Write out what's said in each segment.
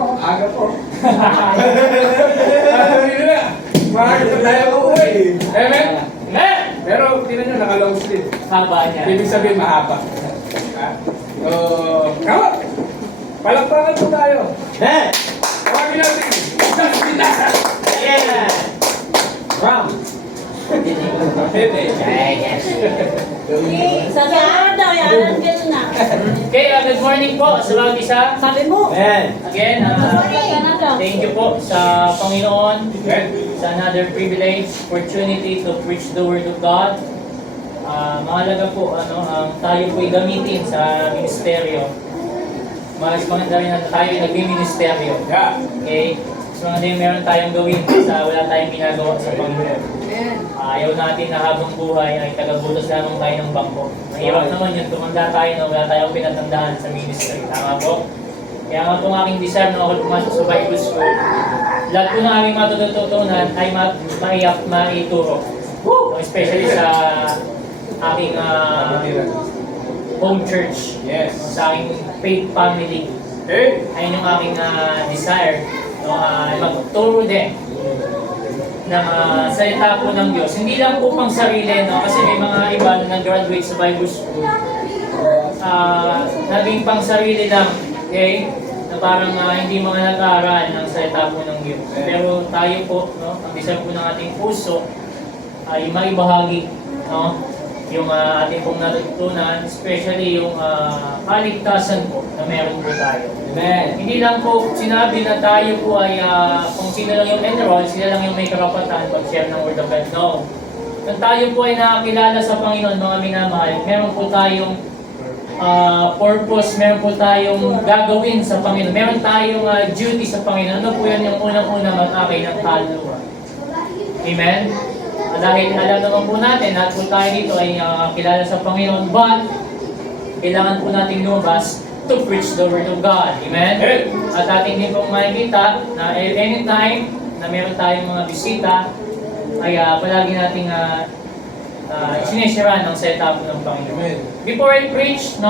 Aga po. Maaga pa tayo po eh. Amen? Pero tingnan nyo, naka-long sleeve. Haba niya. Ibig sabihin mahaba. So, kama! Palakpakan po tayo. Tawagin natin. Yeah! Ram! Sa saan daw, yan dyan na. Okay, good morning po sa bawat isa. Sabi mo. Again, thank you po sa Panginoon sa another privilege, opportunity to preach the Word of God. Mahalaga po, tayo po'y gamitin sa ministeryo. Mas maganda rin na tayo nagmi-ministeryo. Okay? Mas maganda yung meron tayong gawin sa wala tayong ginagawa sa Panginoon. Ayaw natin na habang buhay ay tagabutas lamang tayo ng bangko. Mahirap naman yun, tumanda tayo na wala tayong pinatandaan sa ministry. Tama po? Kaya nga po ang aking desire na ako pumasok sa Bible School, lahat po ng aming matututunan ay maituro. Especially sa aking home church, sa aking faith family. Ayun yung aking desire, magturo din ng salita po ng Diyos. Hindi lang po pang sarili, kasi may mga iba na nag-graduate sa Bible School. Naging pang sarili lang, okay? Na parang hindi mga nag-aaral ng salita po ng Diyos. Pero tayo po, ang desire po ng ating puso ay maibahagi, yung ating pong natutunan, especially yung kaligtasan po na meron po tayo. Amen. Hindi lang po sinabi na tayo po ay kung sino lang yung enroll, sila lang yung may karapatan pag-share ng Word of God. No. Kung tayo po ay nakakilala sa Panginoon, mga minamahal, meron po tayong purpose, meron po tayong gagawin sa Panginoon. Meron tayong duty sa Panginoon. Ano po yan yung unang-una mag-akay ng kaluluwa? Amen? Dahil alam naman po natin, lahat po tayo dito ay kilala sa Panginoon, but kailangan po natin lumabas to preach the Word of God. Amen? At ating din pong makikita na anytime na meron tayong mga bisita, ay palagi nating sinishare ng setup ng Panginoon. Before I preach,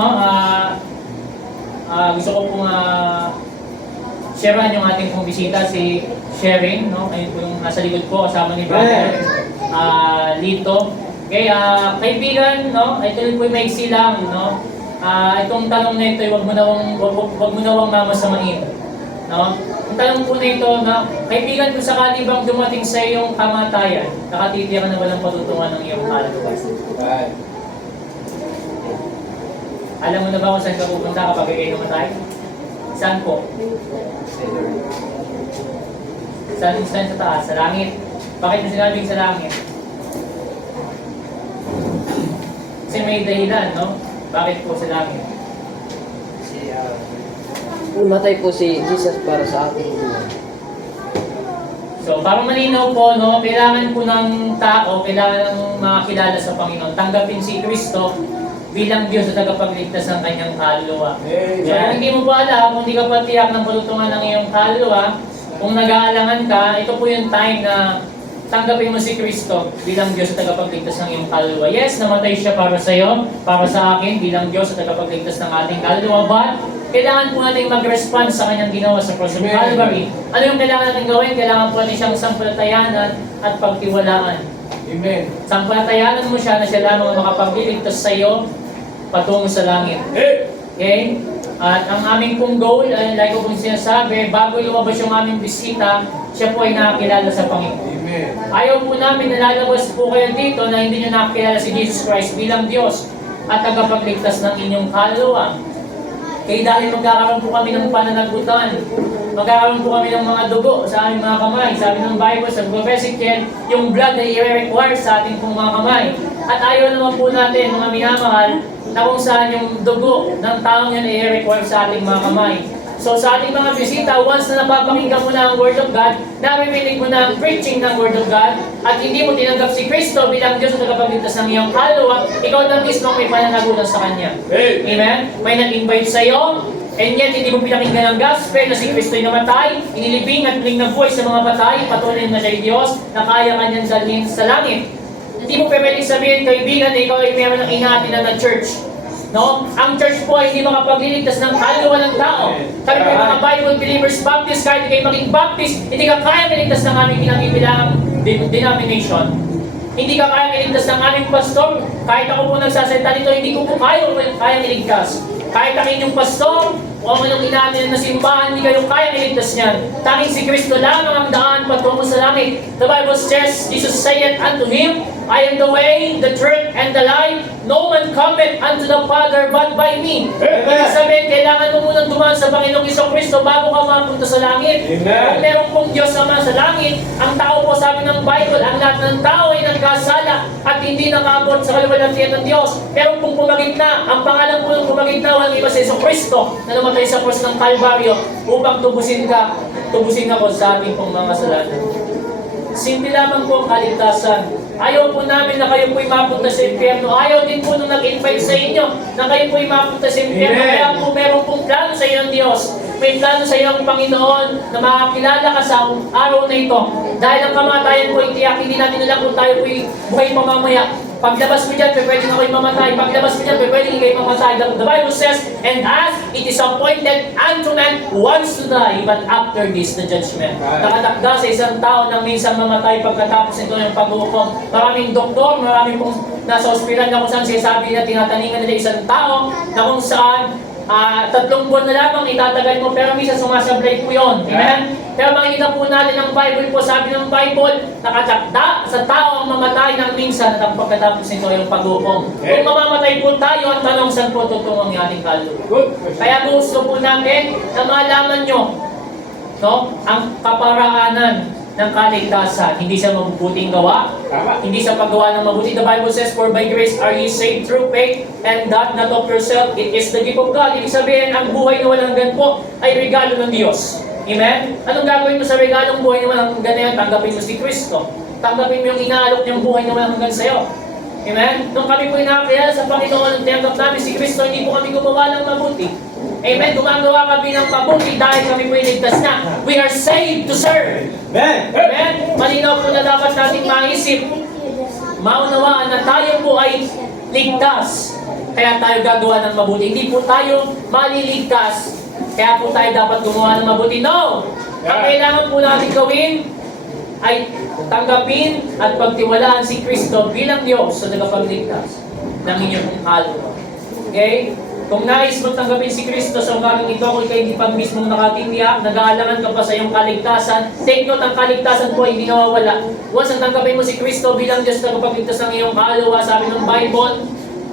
gusto ko pong sharean yung ating pong bisita, si Sharing, ayun po yung nasa likod ko, kasama ni Brother Lito. Okay, kaibigan, ito po yung maiksi lang, itong tanong na ito, wag mo nawang mamasamain. Ang tanong po na ito, kaibigan, kung sakali bang dumating sa iyong kamatayan, nakatitiyak ka na walang patutungan ng iyong kaluluwa. Alam mo na ba kung saan ka pupunta kapag kayo namatay? Saan po? Saan sa taas? Sa langit? Bakit mo sinabing sa langit? Kasi may dahilan, Bakit po sa langit? Namatay po si Jesus para sa ating buhay. So, para malinaw po, kailangan po ng tao, kailangan ng makakilala sa Panginoon, tanggapin si Kristo bilang Diyos at tagapagligtas ng kanyang kaluluwa. So, kung hindi mo pa alam, kung hindi ka pa tiyak ng patutungan ng iyong kaluluwa, kung nag-aalangan ka, ito po yung time na tanggapin mo si Kristo bilang Diyos at tagapagligtas ng iyong kaluluwa. Yes, namatay siya para sa iyo, para sa akin, bilang Diyos at tagapagligtas ng ating kaluluwa. But, kailangan po natin mag-respond sa kanyang ginawa sa cross of Calvary. Ano yung kailangan natin gawin? Kailangan po natin siyang sampalatayanan at pagtiwalaan. Amen. Sampalatayanan mo siya na siya lamang makapagliligtas sa iyo patungo sa langit. Okay? At ang aming pong goal, like ko pong sinasabi, bago lumabas yung aming bisita, siya po ay nakakilala sa Panginoon. Amen. Ayaw po namin na lalabas po kayo dito na hindi nyo nakakilala si Jesus Christ bilang Diyos at tagapagligtas ng inyong kaluluwa. Kaya dahil magkakaroon po kami ng pananagutan, magkakaroon po kami ng mga dugo sa aming mga kamay. Sabi ng Bible sa Ezekiel, yung blood ay i-require sa ating pong mga kamay. At ayaw naman po natin, mga minamahal, na kung saan yung dugo ng taong yan ay i-require sa ating mga kamay. So sa ating mga bisita, once na napapakinggan mo na ang Word of God, namiminig mo na ang preaching ng Word of God, at hindi mo tinanggap si Kristo bilang Diyos at tagapagligtas ng iyong kaluluwa, ikaw na mismo may pananagutan sa Kanya. Amen? May nag-invite sa iyo, and yet hindi mo pinakinggan ang gospel na si Kristo ay namatay, inilibing at muling nabuhay sa mga patay, patuloy na siya Diyos, na kaya Kanyang dalhin sa langit. Hindi mo pwedeng sabihin, kaibigan, na ikaw ay meron ng inaatinan na church. Ang church po ay hindi makapagliligtas ng kaluluwa ng tao. Sabi po yung mga Bible Bible Believers Baptist, kahit hindi kayo maging Baptist, hindi ka kaya iligtas ng aming pinagbibilang denomination. Hindi ka kaya iligtas ng aming pastor. Kahit ako po nagsasalita nito, hindi ko po kaya iligtas. Kahit ang inyong pastor o ang inyong inamin na simbahan, hindi kayo kaya iligtas niyan. Tanging si Kristo lamang ang daan patungo sa langit. The Bible says, Jesus saith unto him, I am the way, the truth, and the life. No man cometh unto the Father but by me. Ibig sabihin, kailangan mo munang dumaan sa Panginoong Kristo bago ka mapunta sa langit. Amen. Kung meron pong Diyos Ama sa langit, ang tao po, sabi ng Bible, ang lahat ng tao ay nagkasala at hindi nakabot sa kaluwalhatian ng Diyos. Pero kung pumagitna, ang pangalan po ng pumagitna, walang iba sa Kristo na namatay sa cross ng Kalbaryo upang tubusin ako sa ating pong mga kasalanan. Simple lamang po ang kaligtasan. Ayaw po namin na kayo po'y mapunta sa impyerno. Ayaw din po nung nag-invite sa inyo na kayo po'y mapunta sa impyerno. Amen. Kaya po meron pong plano sa iyo ng Diyos. May plano sa iyo ng Panginoon na makakilala ka sa araw na ito. Dahil ang kamatayan po ay tiyak, hindi natin alam kung tayo po'y buhay pa mamaya. Paglabas mo dyan, pwede na kayo mamatay. Paglabas mo dyan, pwede na kayo mamatay. The Bible says, and as it is appointed unto man once to die, but after this, the judgment. Nakatakda sa isang tao na minsan mamatay pagkatapos ito ng pag-uukom. Maraming doktor, maraming pong nasa ospital na kung saan sinasabi na tinataningan nila isang tao na kung saan 3 buwan na lamang itatagal mo, pero minsan sumasablay po yun. Amen? Pero makikita po natin ang Bible po, sabi ng Bible, nakatakda sa tao ang mamatay ng minsan at ang pagkatapos nito yung pag-uukom. Kung mamamatay po tayo, ang tanong saan po tutungong ang ating kaluluwa. Kaya gusto po natin na malaman nyo, no, ang kaparaanan ng kaligtasan. Hindi sa mabubuting gawa, hindi sa paggawa ng mabuti. The Bible says, for by grace are ye saved through faith, and that not of yourself, it is the gift of God. Ibig sabihin, ang buhay na walang hanggan po ay regalo ng Diyos. Amen? Anong gagawin mo sa regalong buhay na walang hanggan na yan? Tanggapin mo si Kristo. Tanggapin mo yung inaalok niyang buhay na walang hanggan sa'yo. Amen? Nung kami po nakakilala sa Panginoon, tinanggap namin si Kristo, hindi po kami gumawa ng mabuti. Amen? Gumagawa kami ng mabuti dahil kami po iligtas na. We are saved to serve. Amen. Amen? Malinaw po na dapat nating maisip. Maunawaan na tayo po ay ligtas. Kaya tayo gagawa ng mabuti. Hindi po tayo maliligtas. Kaya po tayo dapat gumawa ng mabuti. No! Ang kailangan po natin gawin ay tanggapin at pagtiwalaan si Kristo bilang Diyos sa tagapagligtas ng inyong kaluluwa. Okay? Kung nais mo tanggapin si Kristo sa umagang ito, kung ikaw hindi pa mismong nakatiyak, nag-aalangan ka pa sa iyong kaligtasan, take note, ang kaligtasan po hindi nawawala. Once ang tanggapin mo si Kristo bilang Diyos na kapagligtas ng iyong kaluluwa, sabi ng Bible,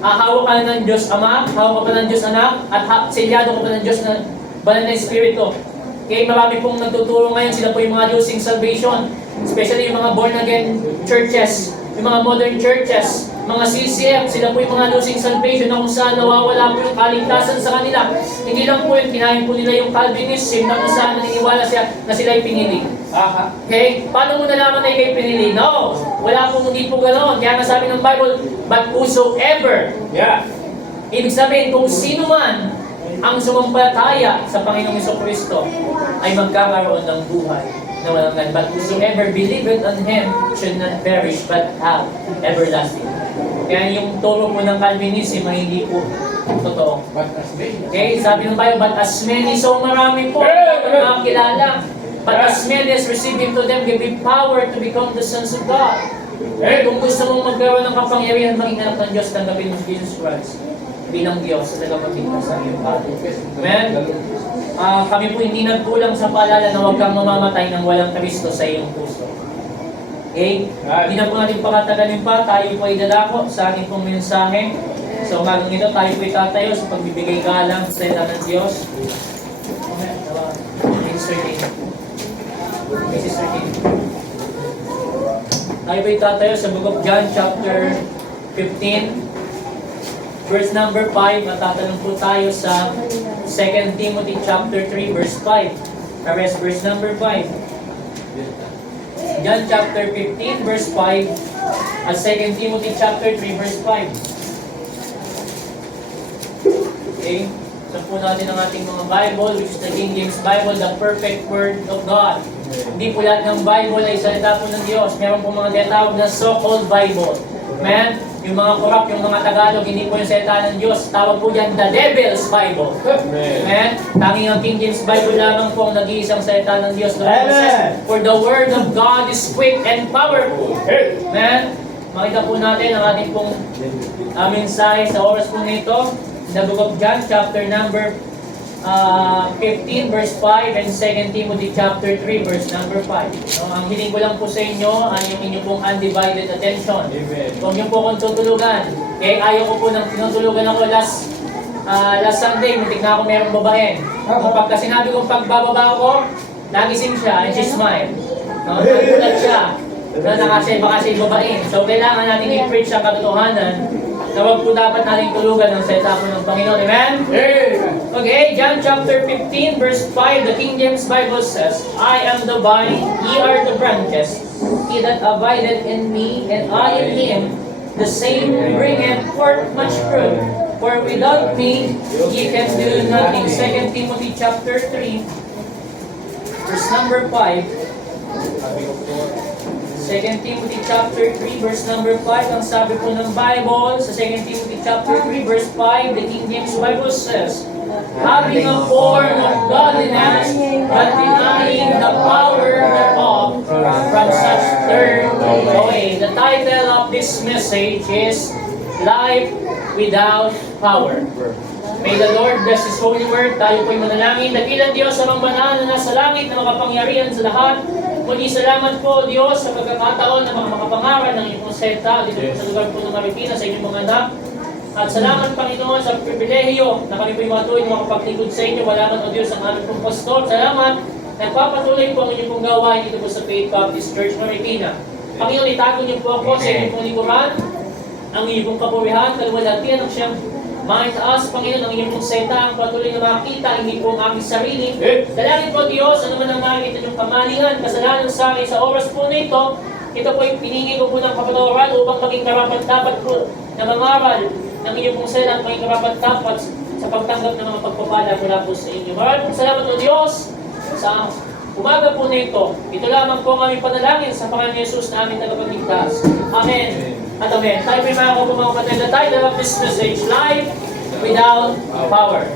hawak ka ng Diyos Ama, hawak ka pa ng Diyos Anak, at selyado ka pa ng Diyos na banal na Espiritu. Okay, marami pong nagtuturo ngayon, sila po yung mga losing salvation, especially yung mga born-again churches, yung mga modern churches, mga CCM, sila po yung mga losing salvation na kung saan nawawala po yung kaligtasan sa kanila. Hindi lang po yung kinahin po nila yung Calvinism na kung saan naniniwala siya na sila ay pinili. Okay? Paano mo nalaman na ikay pinili? No! Wala pong hindi po ganoon. Kaya nasabi ng Bible, but whosoever. Yeah. Ibig sabihin, kung sino man ang sumampalataya sa Panginoong Kristo ay magkakaroon ng buhay na walang hanggan. But whosoever believeth on Him should not perish but have everlasting. Kaya yung turo po ng Calvinism ay hindi po totoo. Okay, sabi ng Bible, but as many, so marami po ang makakilala. But as many as receive Him to them, give Him power to become the sons of God. Kung gusto mong magkaroon ng kapangyarihan, maging anak ng Diyos, tanggapin mo si Jesus Christ bilang Diyos sa tagapagligtas sa iyong pati. Amen? Kami po hindi nagkulang sa paalala na huwag kang mamamatay ng walang Kristo sa iyong puso. Okay? Hindi na po natin pakatagalin pa. Tayo po ay dadako sa ating pong mensahe. So, umagang ito, tayo po ay tatayo sa pagbibigay galang sa salita ng Diyos. Mrs. Ricky. Tayo po ay tatayo sa Book of John, chapter 15. Verse number 5, matatanong po tayo sa 2 Timothy chapter 3, verse 5. Pares, verse number 5. John chapter 15, verse 5. At 2 Timothy chapter 3, verse 5. Okay? So po natin ang ating mga Bible, which is the King James Bible, the perfect Word of God. Hindi po lahat ng Bible ay salita po ng Diyos. Meron po mga tinatawag na so-called Bible. Amen? Yung mga corrupt, yung mga Tagalog, hindi po yung salita ng Diyos. Tawag po yan, the Devil's Bible. Amen? Tanging ang King James Bible lamang po ang nag-iisang salita ng Diyos. Amen. For the word of God is quick and powerful. Amen? Makita po natin ang ating pong mensahe sa oras po nito. The book of John, chapter number 15 verse 5 and 2 Timothy chapter 3 verse number 5. No, ang hiling ko lang po sa inyo ay yung inyo pong undivided attention. Amen. Huwag niyo po akong tutulugan. Eh, ayaw ko po nang tinutulugan ako last Sunday, muntik na ako merong babae. Kung pagka sinabi kong pagbababa ko, nagising siya and she smiled. No, nagulat siya na baka siya babae. So, kailangan natin i-preach ang katotohanan na huwag po dapat natin tulugan ng salita po ng Panginoon. Amen? Amen. Okay, John chapter 15 verse 5, the King James Bible says, I am the vine, ye are the branches. He that abideth in me, and I in him, the same bringeth forth much fruit. For without me, ye can do nothing. 2 Timothy chapter 3, verse number 5. 2 Timothy chapter 3 verse number 5, ang sabi po ng Bible sa 2 Timothy chapter 3 verse 5, the King James Bible says, having a form of godliness, but denying the power thereof, from such turn away. The title of this message is Life Without Power. May the Lord bless His holy word. Tayo po'y manalangin. Dakilang Diyos amang banal na nasa langit na makapangyarihan sa lahat. Muli salamat po, Diyos, sa pagkakataon na makapangaral ng iyong salita dito po sa lugar po ng Marikina, sa inyong mga anak. At salamat, Panginoon, sa pribilehiyo na kami po'y matuloy na makapaglingkod sa inyo. Wala man, O Diyos, ang aming pong pastor. Salamat. Nagpapatuloy po ang inyong pong gawain dito po sa Faith Baptist Church Marikina. Panginoon, itago niyo po ako sa inyong pong likuran, ang inyong pong kapurihan, kalwalatian ang siyang maitaas, Panginoon, ang inyong pong salita, ang patuloy na makita, hindi po ang aming sarili. Dalangin po, Diyos, ano man ang nakikita niyong kamalian, kasalanan sa akin sa oras po na ito po yung piningi ko po ng kapatawaran upang maging karapat-dapat po na mangaral ng inyong pong salita, maging karapat-dapat sa pagtanggap ng mga pagpapala mula po sa inyo. Maraming salamat po, Diyos, sa umaga po na ito. Ito lamang po ang aming panalangin sa Panginoon Jesus na aming tagapagligtas. Amen. At amen. Tayo may mga kapatid na title of this message, Life Without Power.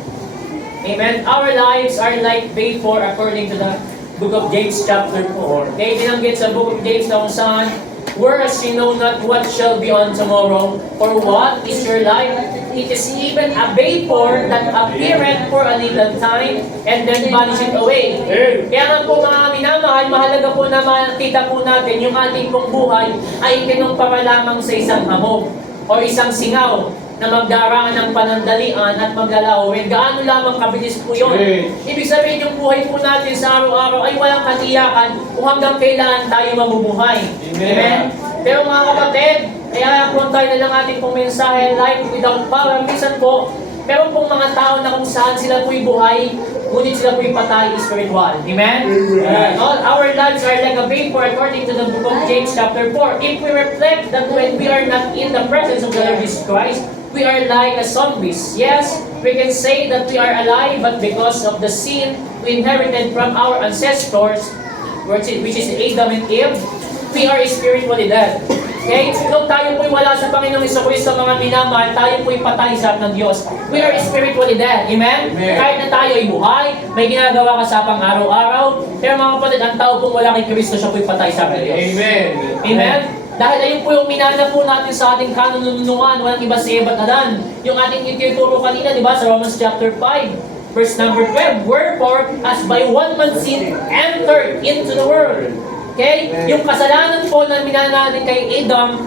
Amen. Our lives are like vapor according to the book of James chapter 4. Okay, binanggit sa book of James na kung saan, whereas you know not what shall be on tomorrow, or what is your life, it is even a vapor that appeareth for a little time, and then vanisheth away. Kaya nga po mga minamahal, mahalaga po na makita po natin yung ating pong buhay ay kinumpara lamang sa isang hamog o isang singaw na magdaraan ng panandalian at maglalawin. Gaano lamang kabilis po yun. Ibig sabihin yung buhay po natin sa araw-araw ay walang katiyakan kung hanggang kailan tayo mabubuhay. Amen? Pero mga kapatid, kaya po tayo na lang ating pong mensahe, Life Without Power. Minsan po, meron pong mga tao na kung saan sila po'y buhay, ngunit sila po'y patay spiritual. Amen? All our lives are like a vapor according to the book of James chapter 4. If we reflect that when we are not in the presence of the Lord Jesus Christ, we are like a zombies. Yes, we can say that we are alive, but because of the sin we inherited from our ancestors, which is Adam and Eve, we are spiritually dead. Okay? Nung tayo po'y wala sa Panginoong Jesucristo, mga minamahal, tayo po'y patay sa harap ng Diyos. We are spiritually dead. Amen? Kahit na tayo ay buhay, may ginagawa ka sa pang-araw-araw, pero mga kapatid, ang tao pong wala kay Kristo, siya po'y patay sa harap ng Diyos. Amen. Amen? Dahil ayun po yung minana po natin sa ating kanununungan, walang iba sa Eva at Adan. Yung ating ituturo kanina, di ba, sa Romans chapter 5, verse number 12, wherefore, as by one man's sin entered into the world. Okay? Yung kasalanan po na minana natin kay Adam,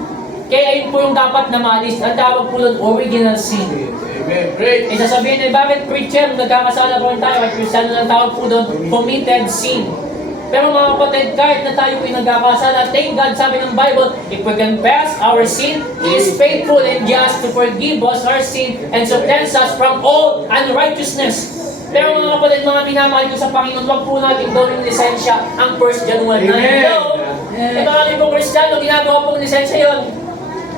kaya ayun po yung dapat na maalis. Ang tawag po doon, original sin. Amen. Great. E sasabihin na, bakit preacher, nagkakasala po rin tayo, at Christian na tawag po doon, committed sin. Pero mga kapatid, kahit na tayo po'y nagkakasala, thank God, sabi ng Bible, if we confess our sin, He is faithful and just to forgive us our sin and to cleanse us from all unrighteousness. Pero mga kapatid, mga minamahal ko sa Panginoon, wag po natin gawing lisensya ang 1 January 9. Hello? E marami pong Kristiyano, ginagawa pong lisensya yun.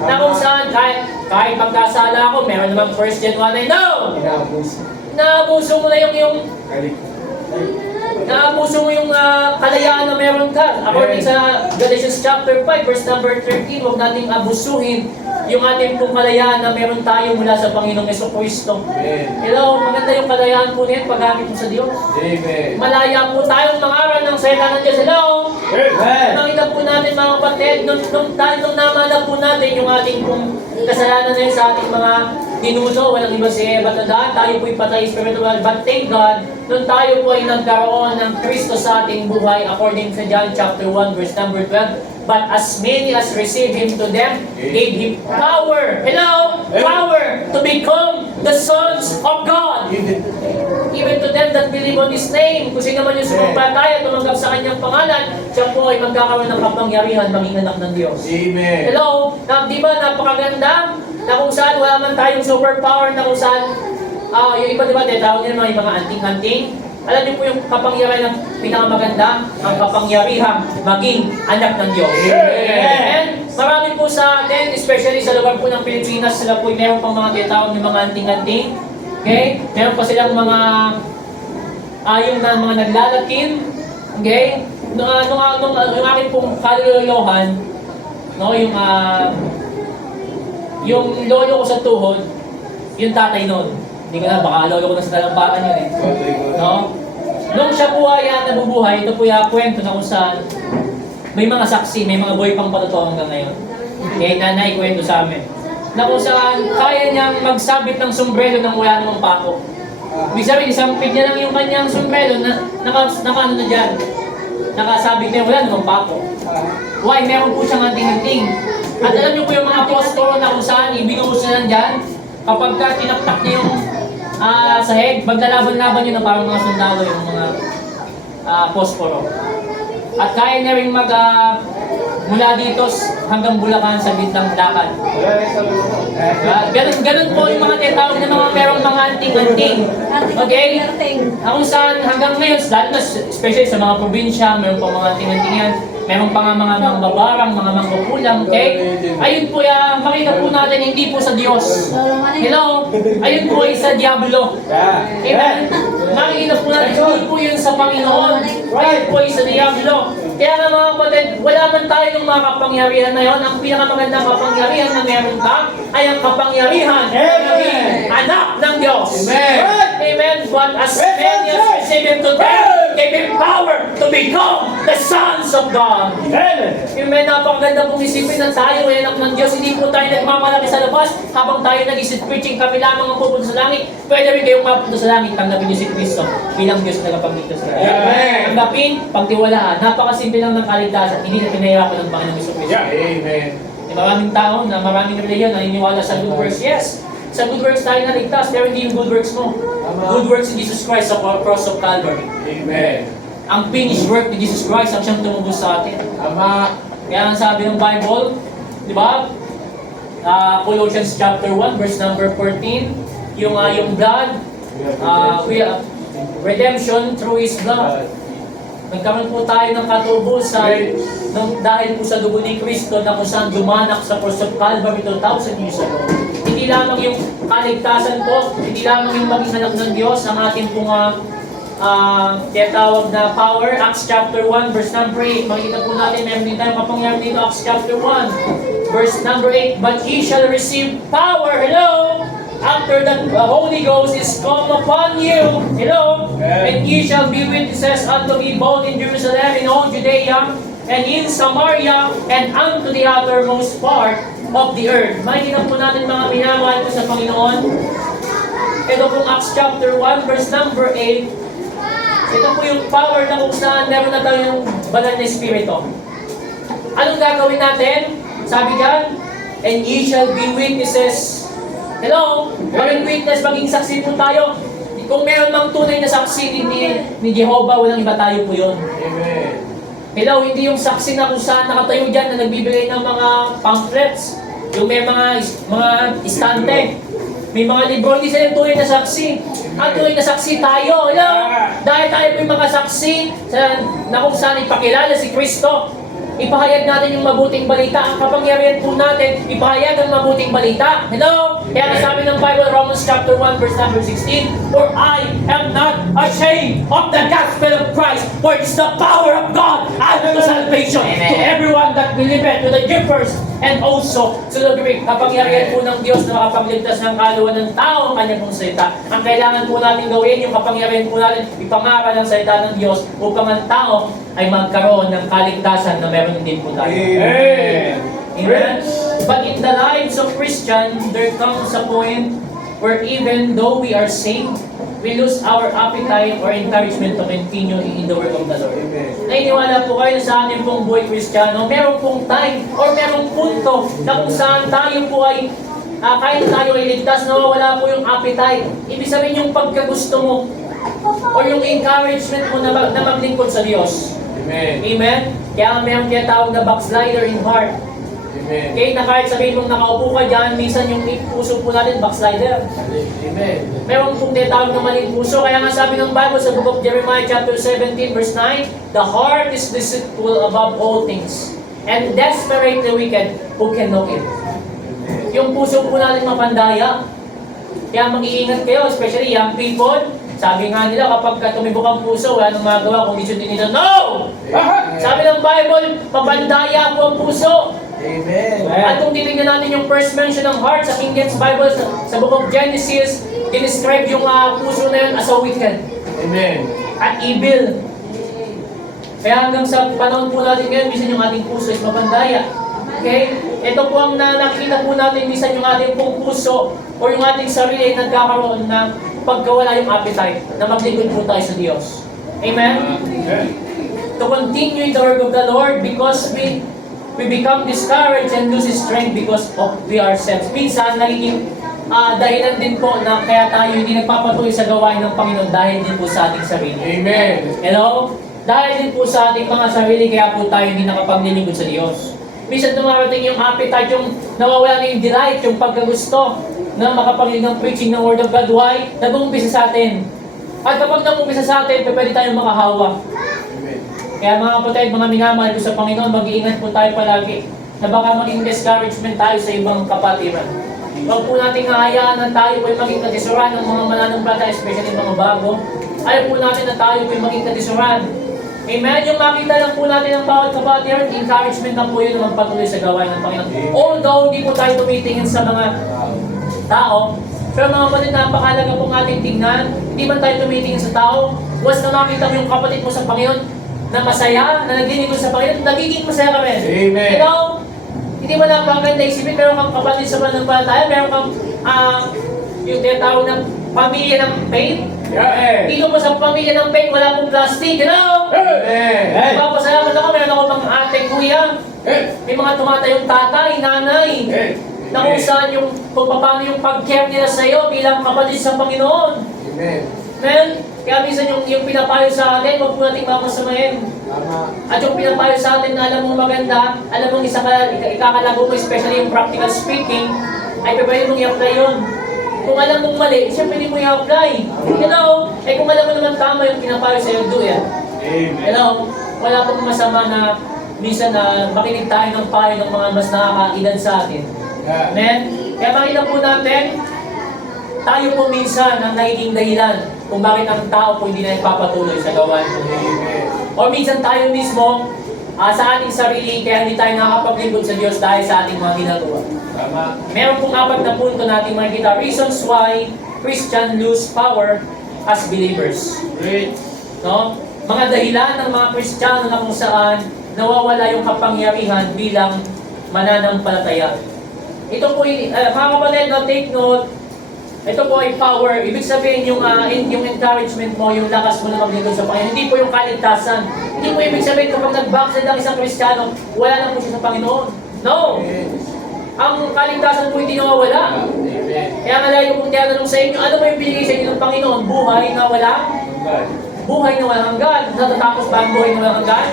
Na kung saan, kahit magkasala ako, meron namang 1 January 9. No! Naabuso mo na yung naabuso mo yung kalayaan na meron ka. According sa Galatians chapter 5, verse number 13, huwag nating abusuhin yung ating pong kalayaan na meron tayo mula sa Panginoong Jesucristo. Hello, maganda yung kalayaan po niyan paggamit mo sa Diyos. Amen. Malaya po tayong mangaral ng salita ng Diyos. Hello! Amen. Nakita po natin mga kapatid, nung namana po natin yung ating pong kasalanan na yun sa ating mga dinuno, walang iba si Eva at Adan, tayo po'y patay spiritual, but thank God, nung tayo po ay nagkaroon ng Kristo sa ating buhay, according to John chapter 1, verse number 12, but as many as received Him, to them gave Him power. Hello? Power to become the sons of God. Even to them that believe on His name. Kung sino man yung sumampalataya, tumanggap sa Kanyang pangalan, siya po ay magkakaroon ng kapangyarihan maging anak ng Diyos. Amen. Hello? Di ba napakaganda? Na kung saan wala man tayong superpower, na kung saan yung iba diba, tawag nila mga anting-anting. Alam niyo po yung kapangyarihan ng pinakamaganda, ang kapangyarihan maging anak ng Diyos. And marami po sa atin, especially sa lugar po ng Pilipinas, sila po meron pang mga tinatawag ng mga anting-anting. Okay? Meron pa silang mga yung mga naglalakin. Okay? Nung aking pong kaluluhan, no, yung lolo ko sa tuhod, yung tatay nun. Hindi ko na, baka lolo ko na sa talampakan yun eh. No? Nung siya po ay nabubuhay, ito po yung kwento na kung saan may mga saksi, may mga buhay pang patotoo hanggang ngayon. Kaya nanay kwento sa amin. Na kung saan kaya niyang magsabit ng sombrero nang wala namang pako. Ibig sabihin, isampid niya lang yung kanyang sombrero na ano na dyan. Nakasabit niya, wala namang pako. Why? Meron po siyang anting-anting. At alam niyo po yung mga apostolo na kung saan ibinuhos na lang dyan, kapag ka tinaktak niyo yung sahig, maglalaban-laban yun na parang mga sundalo yung mga posporo. At kaya niya rin mula dito hanggang Bulacan sa bintang lakad. Ganun po yung mga tinatawag na mga merong mga anting-anting. Okay? Kung saan hanggang ngayon, lalo na especially sa mga probinsya, meron pang mga anting-anting yan. Meron pa nga mga babarang, mga mangkukulang, okay? Ayun po makita po natin, hindi po sa Diyos. Hello? Ayun po ay sa Diablo. Amen? Makikita po natin, hindi po yun sa Panginoon. Ayun po ay sa Diablo. Kaya nga mga kapatid, wala man tayo ng mga kapangyarihan na yun. Ang pinakamagandang kapangyarihan na meron ka ay ang kapangyarihan na maging anak ng Diyos. Amen. Amen. But as many as receive Him to them, gave Him power to become the sons of God. Amen. Napakaganda pong isipin na tayo ay anak ng Diyos. Hindi po tayo nagmamalaki sa labas habang tayo nag-isip preaching kami lamang ang pupunta sa langit. Pwede rin kayong mapunta sa langit. Tanggapin niyo si Kristo bilang Diyos na kapagligtas sa langit. Amen. Tanggapin, pagtiwalaan. Napakasimple lang ng kaligtasan. Hindi na pinahirapan ng Panginoong Kristo. Amen. Maraming tao na maraming reliyon na naniniwala sa good works. Yes, sa good works tayo naligtas, pero hindi yung good works mo. Good works in Jesus Christ sa cross of Calvary. Amen. Ang finished work ni Jesus Christ ang siyang tumubos sa atin. Ama. Kaya ang sabi ng Bible, di ba? Colossians chapter 1, verse number 14, yung blood, redemption through His blood. Nagkaroon po tayo ng katubusan dahil po sa dugo ni Kristo na kung saan dumanak sa cross of Calvary 2,000 years ago. Hindi lamang yung kaligtasan po, hindi lamang yung maging anak ng Diyos, ang ating pong tinatawag na power. Acts chapter 1, verse number 8. Makikita po natin, meron din tayong kapangyarihan dito, Acts chapter 1, verse number 8. But ye shall receive power, hello, after that the Holy Ghost is come upon you, hello, and ye shall be witnesses unto me both in Jerusalem, in all Judea, and in Samaria, and unto the uttermost part of the earth. Makikita po natin mga minamahal ko sa Panginoon. Ito pong Acts chapter 1, verse number 8. Ito po yung power na kung saan meron na tayong banal na Espiritu. Anong gagawin natin? Sabi dyan, and ye shall be witnesses. Hello? Maging witness, maging saksi po tayo. Kung meron mang tunay na saksi ni Jehovah, walang iba tayo po yun. Amen. Hello, hindi yung saksi na kung saan nakatayo dyan na nagbibigay ng mga pamphlets, yung may mga istante, may mga libro, hindi sila yung tunay na saksi. Ang tunay na saksi tayo, hello? Dahil tayo po yung mga saksi na kung saan ipakilala si Kristo. Ipahayag natin yung mabuting balita. Ang kapangyarihan po natin, ipahayag ang mabuting balita. Hello? Kaya sabi ng Bible, Romans chapter 1, verse number 16, for I am not ashamed of the gospel of Christ, For it's the power of God unto salvation to everyone that believeth, to the givers, and also to the giving. Kapangyarihan po ng Diyos na makapagligtas ng kaluluwa ng tao ang kanyang pong salita. Ang kailangan po natin gawin, yung kapangyarihan po natin, ipangaral ang salita ng Diyos upang ang tao ay magkaroon ng kaligtasan na meron din po tayo. Amen. Amen? But in the lives of Christians, there comes a point where even though we are saved, we lose our appetite or encouragement to continue in the work of the Lord. Amen. Naniniwala po kayo na sa ating pong buhay Kristiyano, meron pong time or merong punto na kung saan tayo po ay kahit tayo ay ligtas, nawawala po yung appetite. Ibig sabihin yung pagkagusto mo or yung encouragement mo na maglingkod sa Diyos. Amen. Amen? Kaya meron tinatawag na backslider in heart. Amen. Okay, na kahit sabihin mong nakaupo ka dyan, minsan yung puso po natin backslider. Amen. Meron pong tinatawag na maling puso. Kaya nga sabi ng Bible sa book of Jeremiah chapter 17 verse 9, the heart is deceitful above all things, and desperately wicked, who can know it? Yung puso po natin mapandaya. Kaya mag-iingat kayo, especially young people. Sabi nga nila, kapag tumibok ang puso, wala nang magawa, kondisyon din nila. No! Sabi ng Bible, papandaya po ang puso. Amen. At kung titignan natin yung first mention ng heart sa King James Bible, sa book of Genesis, dinescribe yung puso na yun as a wicked Amen. at evil. Kaya hanggang sa panahon po natin ngayon, minsan yung ating puso is mapandaya. Okay? Ito po ang nakikita po natin, minsan yung ating pong puso o yung ating sarili ay nagkakaroon ng pagkawala yung appetite na maglingkod po tayo sa Diyos. Amen? To continue in the work of the Lord because we become discouraged and lose strength because of we ourselves. Minsan, nagiging dahilan din po na kaya tayo hindi nagpapatuloy sa gawain ng Panginoon dahil din po sa ating sarili. Amen. Hello? Dahil din po sa ating mga sarili, kaya po tayo hindi nakapaglilingkod sa Diyos. Minsan dumarating yung appetite, yung nawawala na yung delight, yung pagkagusto na makapagliling ng preaching ng Word of God. Why? Nag-uumpisa sa atin. At kapag nag-uumpisa sa atin, pwede tayong makahawa. Amen. Kaya mga kapatid, mga minamahal ko sa Panginoon, mag-iingat po tayo palagi na baka maging discouragement tayo sa ibang kapatiran. Huwag po natin hayaan na tayo po ay maging kadisuran ng mga mananampalataya, especially mga bago. Ayaw po natin na tayo po ay maging kadisuran. Amen? Yung makita lang po natin ng bawat kapatiran, encouragement na po yun na magpatuloy sa gawain ng Panginoon. Although hindi po tayo tumitingin sa mga tao, pero mga kapatid, napakalaga pong ating tingnan. Hindi man tayo tumitingin sa tao. Once na makita mo yung kapatid mo sa Panginoon, na masaya, na naglilingkod sa Panginoon, nagiging masaya ka rin. Amen. You know, hindi mo lang pagkanda isipin, meron kang kapatid sa pananampalataya, meron kang yung tinatawag ng pamilya ng faith. Yeah. Dito mo sa pamilya ng faith, wala pong plastic, you know? Amen. Papasalamat ako, meron ako mga ate, kuya. May mga tumatayong tatay, nanay. Na kung saan yung, kung paano yung pag-care nila sa iyo bilang kapatid sa Panginoon. Amen. Amen? Kaya minsan yung pinapayo sa atin, huwag po natin mamasamahin. Tama. At yung pinapayo sa atin na alam mong maganda, alam mong ikakalago mo, especially yung practical speaking, ay pwede mong i-apply yun. Kung alam mong mali, siyempre hindi mo i-apply. You know, kung alam mo naman tama yung pinapayo sa iyo, do it. Amen. You know, wala pong masama na minsan na makinig tayo ng payo ng mga mas nakakaedad sa atin. Yeah. Amen? Kaya makita po natin, tayo po minsan ang nagiging dahilan kung bakit ang tao po hindi na nagpapatuloy sa gawain po. Amen. O minsan tayo mismo, sa ating sarili, kaya hindi tayo nakakapaglingkod sa Diyos dahil sa ating mga ginagawa. Tama. Meron pong 4 na punto natin makikita. Reasons why Christians lose power as believers. Great. No? Mga dahilan ng mga Kristiyano na kung saan nawawala yung kapangyarihan bilang mananampalataya. Ito po, mga kapatid, take note, ito po ay power. Ibig sabihin yung encouragement mo, yung lakas mo na maglingkod sa Panginoon. Hindi po yung kaligtasan. Hindi po ibig sabihin kapag nag-backslide ang isang Kristiyano, wala na po siya sa Panginoon. No! Ang kaligtasan po hindi nawawala. Amen. Kaya nga lagi kong tinatanong sa inyo, ano ba yung binigay sa inyo ng Panginoon? Buhay na wala? Buhay na walang hanggan. Natatapos ba ang buhay na walang hanggan?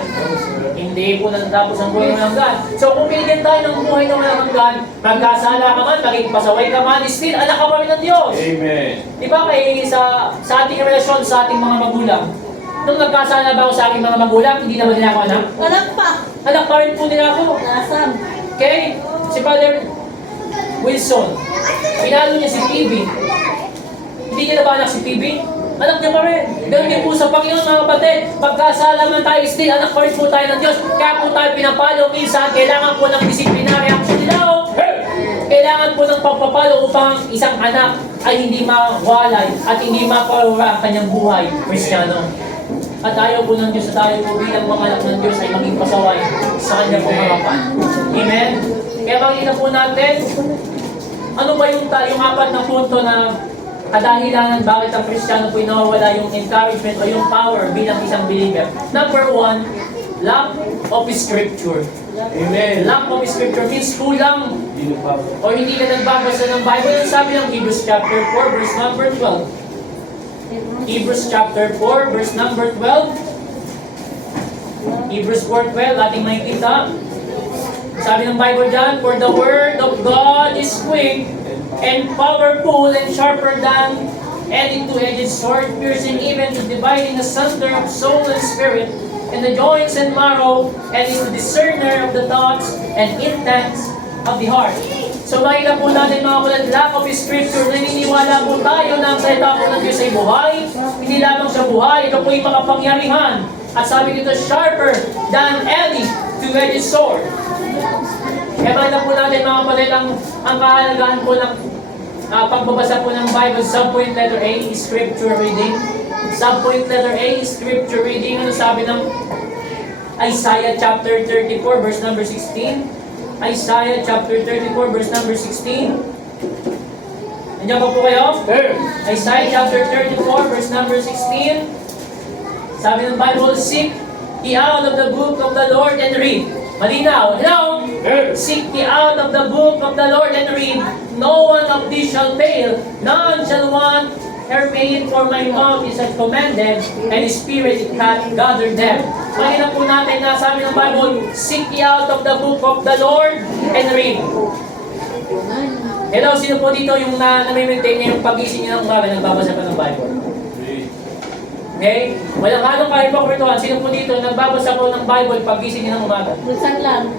Hindi po natatapos ang buhay na walang hanggan. So kung binigyan tayo ng buhay na walang hanggan, magkasala ka man, maging pasaway ka man, still anak ka pa rin ng Diyos. Amen. Di ba kay sa ating relasyon sa ating mga magulang, nung nagkasala ba ako sa aking mga magulang, hindi naman nila ako anak? Walang pa. Anak pa rin po nila ako. Nasam. Okay? Si Father Wilson, pinalo niya si PB. Hindi niya na ba anak si PB? Anak niya pa rin. Ganun din po sa Panginoon mga kapatid. Pagkasala man tayo still, anak pa rin po tayo ng Diyos. Kaya po tayo pinapalo. Minsan, kailangan po ng disciplinary action nila. Kailangan po ng pagpapalo upang isang anak ay hindi mawalay at hindi maparura ang kanyang buhay, Kristiyano. At ayaw po ng Diyos na tayo po bilang mga anak ng Diyos ay maging pasaway sa kanyang harapan. Amen? Kaya makikita po natin, ano ba yung apat na punto na kadahilanan bakit ang Kristiyano po nawawala yung encouragement o yung power bilang isang believer. Number 1, lack of Scripture. Amen. Lack of Scripture means kulang o hindi ka nagbabasa ng Bible. Yung sabi ng Hebrews chapter 4 verse number 12. Hebrews chapter 4 verse number 12. Hebrews 4:12 ating makikita. Sabi ng Bible dyan, for the word of God is quick and powerful and sharper than any two-edged sword, piercing even to dividing asunder of soul and spirit, and the joints and marrow, and is the discerner of the thoughts and intents of the heart. So makikita po natin mga kapatid, lack of Scripture, naniniwala po tayo na ang salita po ng Diyos ay buhay, hindi lamang sa buhay, ito po ay makapangyarihan. At sabi dito, sharper than any two-edged sword. Kaya makikita po natin mga kapatid, ang kahalagahan po ng pagbabasa po ng Bible. Subpoint letter A, Scripture reading. Subpoint letter A, Scripture reading. Ano sabi ng Isaiah chapter 34 verse number 16? Isaiah chapter 34 verse number 16. Nandiyan pa po kayo? Isaiah chapter 34 verse number 16. Sabi ng Bible, seek ye out of the book of the Lord and read. Malinaw. Hello? Seek ye out of the book of the Lord and read. No one of these shall fail. None shall want her made, for my mouth is commanded, and His Spirit it hath gathered them. Mahina po natin na sabi ng Bible, seek ye out of the book of the Lord and read. Hello, sino po dito yung na-maintain niya yung pag-ising niya ng umaga, nagbabasa pa ng Bible? Okay? Walang halong kahipokrituhan. Sino po dito nagbabasa po ng Bible pag-ising niya ng umaga? Minsan lang.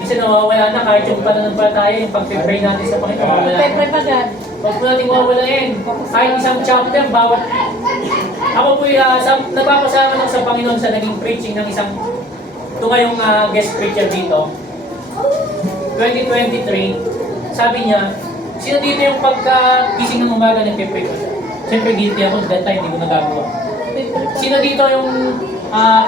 Minsan nawawala na kahit yung pananampalataya, yung pag-pray natin sa Panginoon, nawawala na. Pray pa God. Huwag po natin wawalain. Kahit isang chapter, bawat... Ako po nagpapasalamat ako sa Panginoon sa naging preaching ng isang... Ito ngayong guest preacher dito. 2023, sabi niya, sino dito yung pagka-gising ng umaga nagpe-pray ko siya? Siyempre guilty ako, that time hindi ko nagagawa. Sino dito yung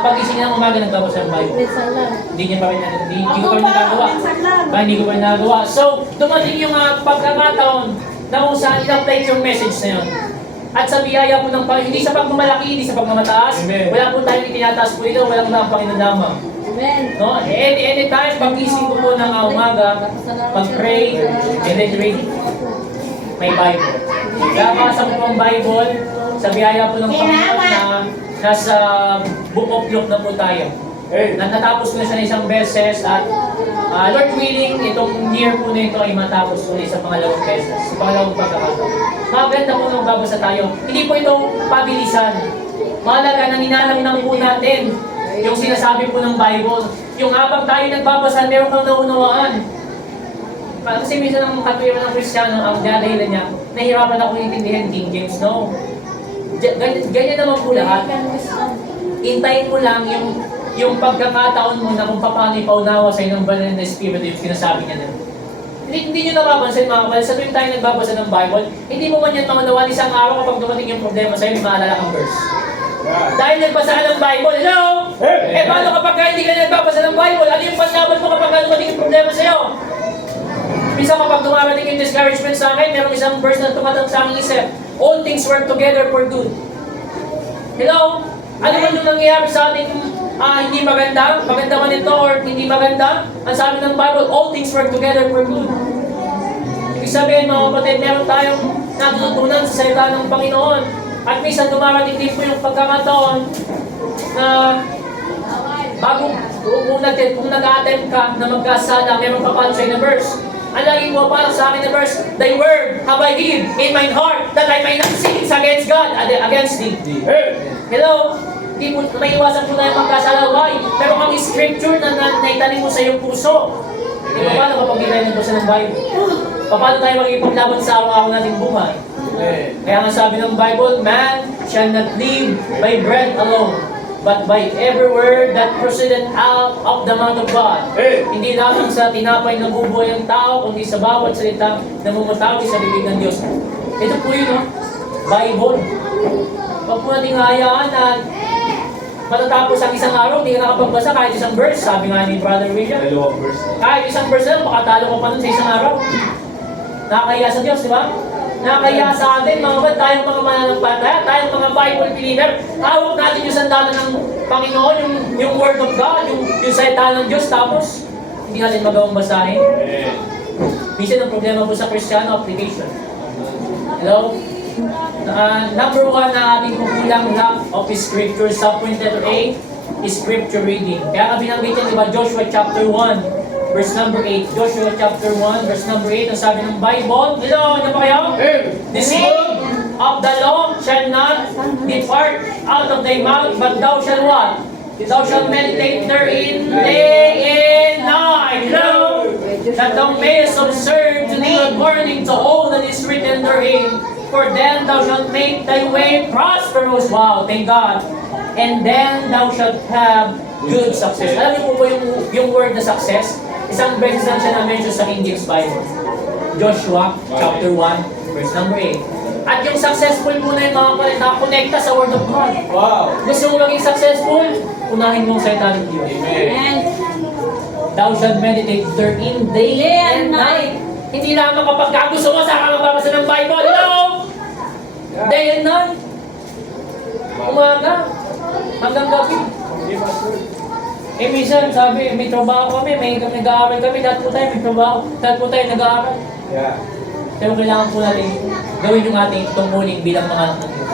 pag-gising ng umaga nagbabasa ng Bible? Minsan lang. Hindi niya pa rin hindi ko pa rin nagagawa. Minsan lang. Hindi ko pa rin nagagawa. So, dumating yung pagkakataon na kung saan in-apply yung message na yun. At sa biyaya po ng Panginoon, hindi sa pagmamalaki, hindi sa pagmamataas. Amen. Wala po tayong itinataas po dito, walang mga Panginoon lamang. Amen. No? Anytime, pag-ising ko po ng umaga, pag-pray, and then read, may Bible. Kaya basa ko po ang Bible, sa biyaya po ng Panginoon na nasa Book of Luke na po tayo. Natapos ko na siya ng isang beses at Lord willing, itong year po na ito ay matapos ulit sa pangalawang beses, sa pangalawang pagkakataon. Maganda po nang babasa tayo. Hindi po itong pabilisan. Mahalaga na ninanamnam po natin yung sinasabi po ng Bible. Yung habang tayo nagbabasa, meron kang naunawaan. Kasi minsan ang katuwiran ng Kristiyano, ang dadahilan niya, nahihirapan ako intindihan King James. No. Ganyan naman po lahat. Hintayin mo lang yung pagkakataon mo na kung paano ipaunawa sa'yo ng banal na Espiritu yung sinasabi niya na. Hindi nyo napapansin mga kapatid, sa tuwing tayo nagbabasa ng Bible, hindi mo man yan maunawan isang araw kapag dumating yung problema sa'yo, may maalala kang verse. Dahil nagbasa ka ng Bible, hello? Paano kapag hindi ka nagbabasa ng Bible? Ano yung panlaban mo kapag dumating yung problema sa'yo? Minsan kapag dumarating yung discouragement sa akin, merong isang verse na tumatang sa aking isip, all things work together for good. Hello? Ano man yung nangyayari sa ating hindi maganda? Maganda man ito or hindi maganda? Ang sabi ng Bible, all things work together for good. Ibig sabihin mga kapatid, meron tayong natutunan sa salita ng Panginoon. At minsan dumarating din po yung pagkakataon na bago kung nag-attempt ka na magkasala, meron pa pala sa'yo na verse. Ang lagi mo parang sa akin na verse, thy word have I hid in mine heart that I may not sin against God, against thee. Hello? Hindi mo, may iwasan po tayo magkasala. Why? Pero kang scripture na naitanim mo sa iyong puso. Di ba paano kapag hindi tayo nagbasa ng Bible? Paano tayo magiging paglaban sa araw-araw nating buhay? Kaya nga sabi ng Bible, man shall not live by bread alone, but by every word that proceeded out of the mouth of God. Hey! Hindi lamang sa tinapay na bubuhay ang tao, kundi sa bawat salita na mumutawi sa bibig ng Diyos. Ito po yun, no? Bible. Huwag po natin hayaan na matatapos ang isang araw, hindi ka nakapagbasa kahit isang verse. Sabi nga ni Brother William, Dalawang verse. kahit isang verse lang, makatalo ka pa nun sa isang araw. Nakakahiya sa Diyos, di ba? Nakakahiya sa atin, mga kapatid, tayong mga mananampalataya, tayong mga Bible believer, hawak natin yung sandata ng Panginoon, yung Word of God, yung salita ng Diyos, tapos hindi natin magawang basahin. Amen. Minsan ang problema po sa Kristiyano, application. Hello? Number one na ating kukulang, lack of Scripture. Subpoint letter A is Scripture reading. Kaya ka binanggit yan, diba? Joshua chapter 1. Verse number 8. Joshua chapter 1, verse number 8. Ang sabi ng Bible. Hello, ano ba kayo? This book of the law shall not depart out of thy mouth, but thou shalt what? Thou shalt meditate therein day and night. Hello? That thou mayest observe to do according to all that is written therein. For then thou shalt make thy way prosperous. Wow, thank God. And then thou shalt have good success. Alam niyo po ba yung word na success? Isang beses lang siya na-mention sa King James Bible. Joshua, chapter 1, verse number 8. At yung successful po na yung mga kapatid, nakakonekta sa Word of God. Wow! Gusto mo maging successful? Unahin mong salita ng Diyos. Amen. And Thou shalt meditate therein day and night. Hindi lamang kapag gusto mo, saka magbabasa ng Bible. Hello! Day and night. Umaga. Hanggang gabi. Okay, Pastor. Eh minsan, sabi, may trabaho kami, may nag-aaral kami, lahat po tayo may trabaho, lahat po tayo nag-aaral. Yeah. Pero kailangan po natin gawin yung ating tungkulin bilang mga anak ng Diyos.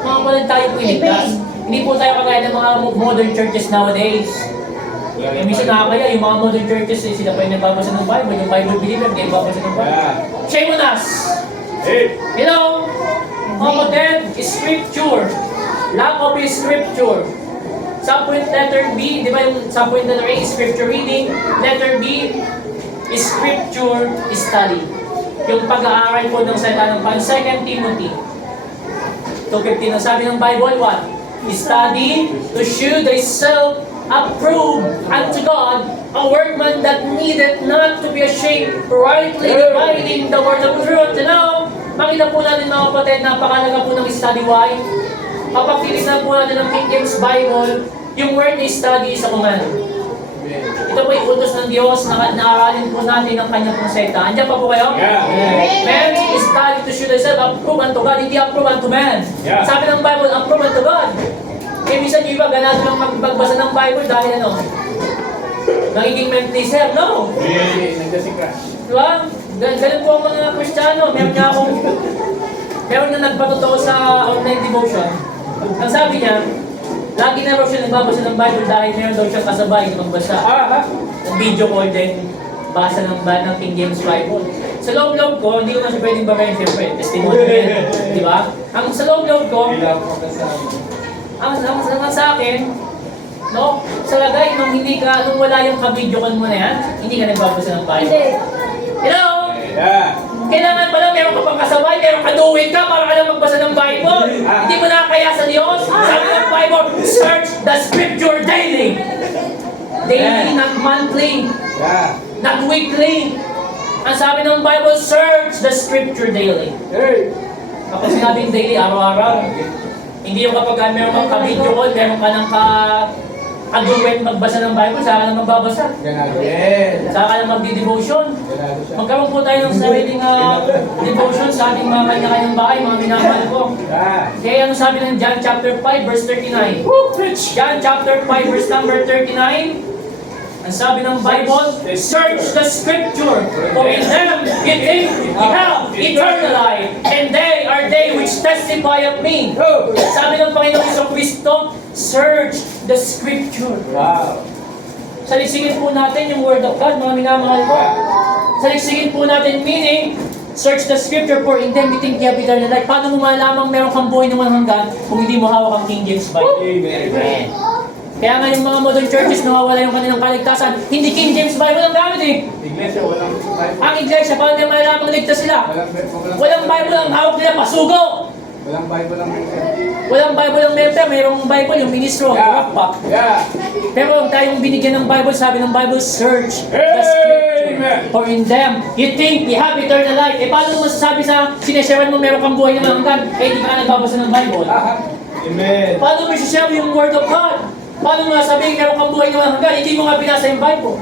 Mga kapatid, tayo po iligtas. Hindi po tayo kagaya ng mga modern churches nowadays. Eh minsan nakakaya, yung mga modern churches, eh, sila pa yung nagbabasa ng Bible, yung Bible believer, hindi nagbabasa ng Bible. Yeah. Shame on us! Hey! Hello? Mga kapatid, Scripture. Lack of Scripture. Subpoint letter B, di ba yung subpoint letter A is Scripture reading, letter B is Scripture study. Yung pag-aaral po ng salita ng Panginoon, 2 Timothy 2:15, ang sabi ng Bible, what? Study to show thyself approved unto God, a workman that needeth not to be ashamed, rightly dividing the word of truth. Now, makita po natin mga kapatid, napakalaga po ng study. Why? Kapag tinisnan po natin ng King James Bible, yung word na study sa command. Ito po yung utos ng Diyos na naaralin po natin ang kanyang pong salita. Andiyan pa po kayo? Yeah. Man is study to show thyself approved unto God, hindi approved unto man. Yeah. Sabi ng Bible, approved unto God. Eh, minsan yung iba, ganado lang magbasa ng Bible dahil ano? Nagiging men pleaser. No! Hey, nagdasing crash. Diba? Ganun po ang mga Kristiyano. Meron na nagpatotoo sa online devotion. Ang sabi niya, lagi na raw siya nagbabasa ng Bible dahil meron daw siyang kasabay na magbasa. Ng video call din, basa ng King James Bible. Sa loob-loob ko, hindi ko na siya pwedeng bagayin, siyempre, testimony yan. Di ba? Ang sa loob-loob ko, ang sa akin, no, sa lagay, nung wala yung ka-video call mo na yan, hindi ka nagbabasa ng Bible. Hello? Yeah. Kailangan pala meron ka pang kasabay, meron ka doing ka para ka lang magbasa ng Bible. Hindi mo nakakaya sa Diyos. Sabi ng Bible, search the Scripture daily. Daily, not monthly, Yeah. not weekly. Ang sabi ng Bible, search the Scripture daily. Hey! Kapag sinabing daily, araw-araw. Hindi yung kapag meron kang ka-video call, meron ka ng ka-duet magbasa ng Bible, saka ka lang magbabasa. Ganado. Yes. Saka ka lang magdi-devotion. Ganado siya. Magkaroon po tayo ng sariling devotion sa ating mga kanya-kanyang bahay, mga minamahal ko. Yeah. Kaya ano sabi ng John chapter 5 verse 39? John chapter 5 verse number 39. Ang sabi ng Bible, search the Scripture, for in them you think you have eternal life, and they are they which testify of me. Sabi ng Panginoon Hesus Kristo, search the Scripture. Wow. Salisigin po natin yung Word of God, mga minamahal ko. Salisigin po natin meaning, search the Scripture, for in them you think you have eternal life. Paano mo malamang meron kang buhay ng hanggan kung hindi mo hawak ang King James Bible? Amen. Kaya nga yung mga modern churches nawawala yung kanilang kaligtasan, hindi King James Bible ang gamit eh. Iglesia, walang Bible. Ang iglesia, paano nila malamang ligtas sila? Walang Walang Bible ang hawak nila, pasugo! Walang Bible lang member. Walang Bible ang member, mayroong Bible, yung ministro, Yeah. pa. Yeah. Pero tayong binigyan ng Bible, sabi ng Bible, search the Amen. Scripture. For in them, you think you have eternal life. Eh, paano mo masasabi sa sinesharean mo meron kang buhay na hanggan? Eh, hindi ka nagbabasa ng Bible. Amen. Paano mo isishare yung Word of God? Paano mo sasabihin meron kang buhay na hanggan? Hindi mo nga binasa yung Bible.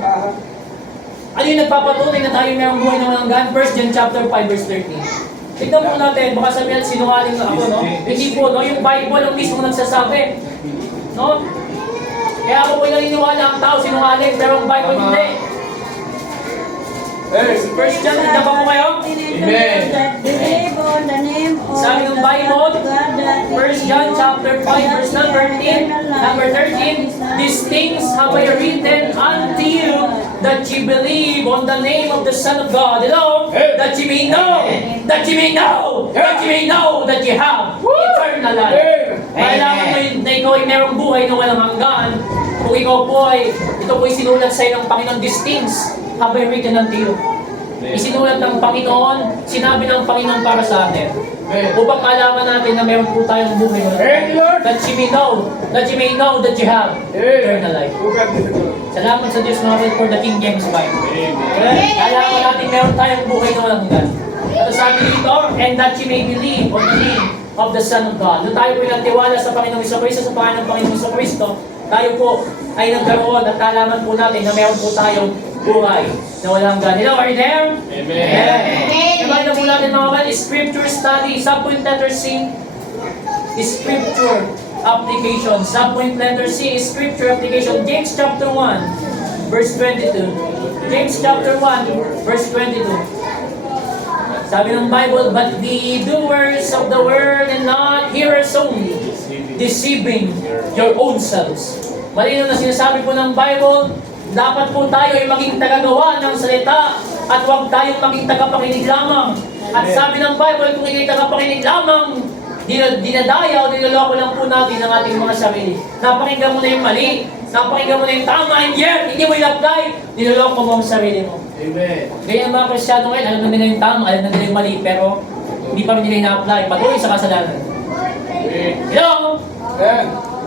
Ano yung nagpapatunay na tayo merong buhay na hanggan? 1 John chapter 5 verse 13. Tignan po natin, baka sabihin sinungaling na ako, no? Hindi po, no? Yung Bible ang mismo nagsasabi. No? Kaya ako po'y naniniwala ang tao sinungaling, pero ang Bible hindi. First John, tignan pa po kayo? Amen. Sabi ng Bible, 1 John chapter 5 verse number 13, these things have I written unto you that you believe on the name of the Son of God. Hello? That you may know, that you may know, that you may know that you have eternal life. Kailangan mo na ikaw ay merong buhay na walang hanggan. Kung ikaw po ay, ito po ay sinulat sa iyo ng Panginoon, these things have I written unto you. Isinulat ng Panginoon, sinabi ng Panginoon para sa atin. Upang malaman natin na meron po tayong buhay na that you may know that you have eternal life. Salamat sa Diyos mga kapatid for the King James Bible. Kailangan natin meron tayong buhay na walang hanggan. At sabi dito, and that you may believe on the name of the Son of God. Nung tayo po nagtiwala sa Panginoong Jesucristo, sa pangalan ng Panginoong Jesucristo, tayo po ay nagkaroon at nalaman po natin na meron po tayong buhay na walang hanggan. Hello, are you there? Amen. Naman na po natin mga kapatid, Scripture study, subpoint letter C, Scripture application. Subpoint letter C is Scripture application. James chapter 1, verse 22. James chapter 1, verse 22. Sabi ng Bible, but the doers of the word and not hearers only, deceiving your own selves. Malinaw na sinasabi po ng Bible, dapat po tayo ay maging tagagawa ng salita at huwag tayong maging tagapakinig lamang. At sabi ng Bible, kung ikay tagapakinig lamang, dinadaya o niloloko lang po natin ang ating mga sarili. Napakinggan mo na yung mali, napakinggan mo na yung tama, and yet, hindi mo i-apply, niloloko mo ang sarili mo. Amen. Kaya ang mga Kristyano ngayon, alam na nila yung tama, alam na nila yung mali, pero hindi pa rin nila ina-apply, patuloy sa kasalanan. Hello? Amen.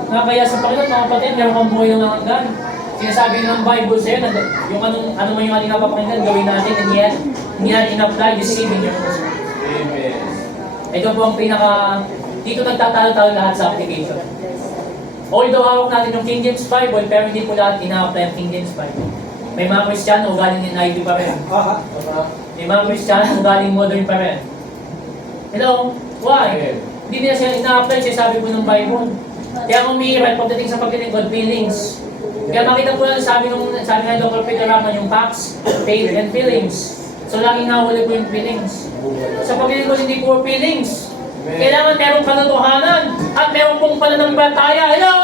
Nakakaya sa Panginoon, mga kapatid, meron kang buhay ng hanggan. Sinasabi ng Bible sa'yo, na yung ano man yung ating napapakinggan, gawin natin, and yet, hindi natin in-apply, deceiving your own self. Amen. Ito po ang dito nagtatalo-talo lahat sa application. Although hawak natin yung King James Bible, pero hindi po lahat ina-apply ang King James Bible. May mga Kristiyano, galing ng NIV pa rin. May mga Kristiyano, galing modern pa rin. Hello? Why? Hindi nila siya ina-apply, siya sabi po ng Bible. Kaya umiirat pagdating sa paglilingkod, feelings. Kaya makita po lang, sabi nga Dr. Peter Raman, yung facts, faith, and feelings. So laging nahuli po yung feelings. Sa paglilingkod, hindi po feelings. Kailangan meron katotohanan at meron pong pananampalataya. Hello?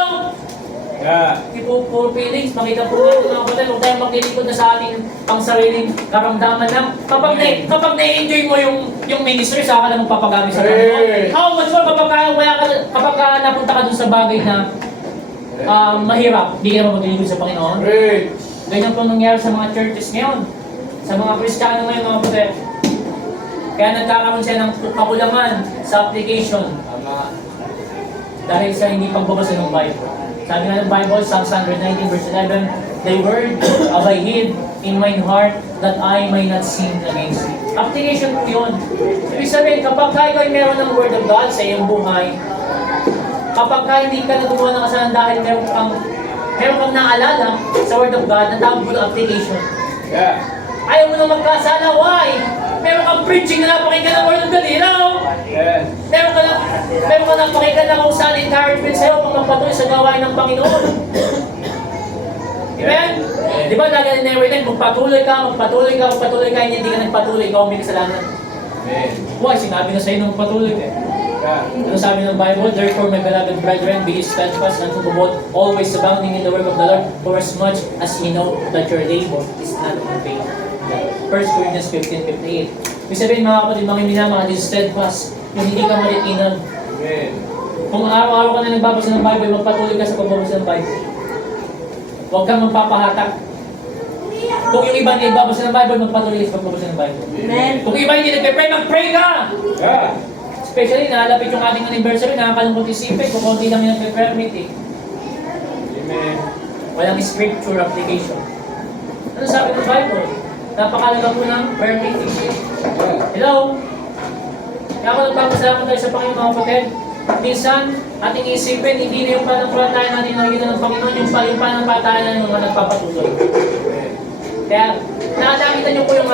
Yeah. Hindi po puro feelings. Makita po natin mga kapatid, huwag tayong maglilingkod na sa ating pangsariling karamdaman lang. Kapag na-enjoy mo yung ministry, saka ka lang magpapagamit sa Panginoon. How much more kapag napunta ka dun sa bagay na mahirap, hindi ka naman maglilingkod sa Panginoon. Ganyan po nangyari sa mga churches ngayon. Sa mga Kristiyano ngayon mga kapatid. Kaya nagkakaroon siya ng kakulangan sa application. Dahil sa hindi pagbabasa ng Bible. Sabi nga ng Bible, Psalms 119 verse 11, thy word have I hid in mine heart that I may not sin against thee. Application po yun. Ibig sabihin, kapag ikaw ay meron ng word of God sa iyong buhay, kapag hindi ka nagagawa ng kasalanan dahil meron kang naalala sa word of God, natawag po ng application. Yeah. Ayaw mo na magkasala, why? Meron kang preaching na napakinggan ng word of God, hello? Yes. Meron ka napakinggan na kung saan encouragement sa'yo kung magpatuloy sa gawain ng Panginoon. Amen? Di ba lagi na narrated, magpatuloy ka, hindi ka nagpatuloy, ikaw ang may kasalanan. Amen. Why? Sinabi na sa'yo na magpatuloy ka. Yeah. Ano sabi ng Bible? Therefore, my beloved brethren, be steadfast unto the Lord, always abounding in the work of the Lord, for as much as ye know that your labor is not in vain. 1 Corinthians 15:58. Ibig sabihin mga kapatid, mga minamahal, is steadfast, yung hindi ka malitinan. Amen. Kung araw-araw ka na nagbabasa ng Bible, magpatuloy ka sa pagbabasa ng Bible. Huwag kang magpapahatak. Kung yung iba hindi nagbabasa ng Bible, magpatuloy ka sa pagbabasa ng Bible. Amen. Kung iba hindi nagpe-pray, mag-pray ka! Yeah. Especially, nalapit yung ating anniversary, nakakalungkot isipin kung konti lang yung nagpe-permit eh. Amen. Walang scripture application. Ano sabi ng Bible? Napakalaga po ng prayer meeting. Hello? Kaya ako nagpapasalamat tayo sa Panginoon mga kapatid. Minsan, ating isipin, hindi na yung pananampalataya natin nakikita ng Panginoon, yung pananampalataya ng mga nagpapatuloy. Kaya, nakakita niyo po yung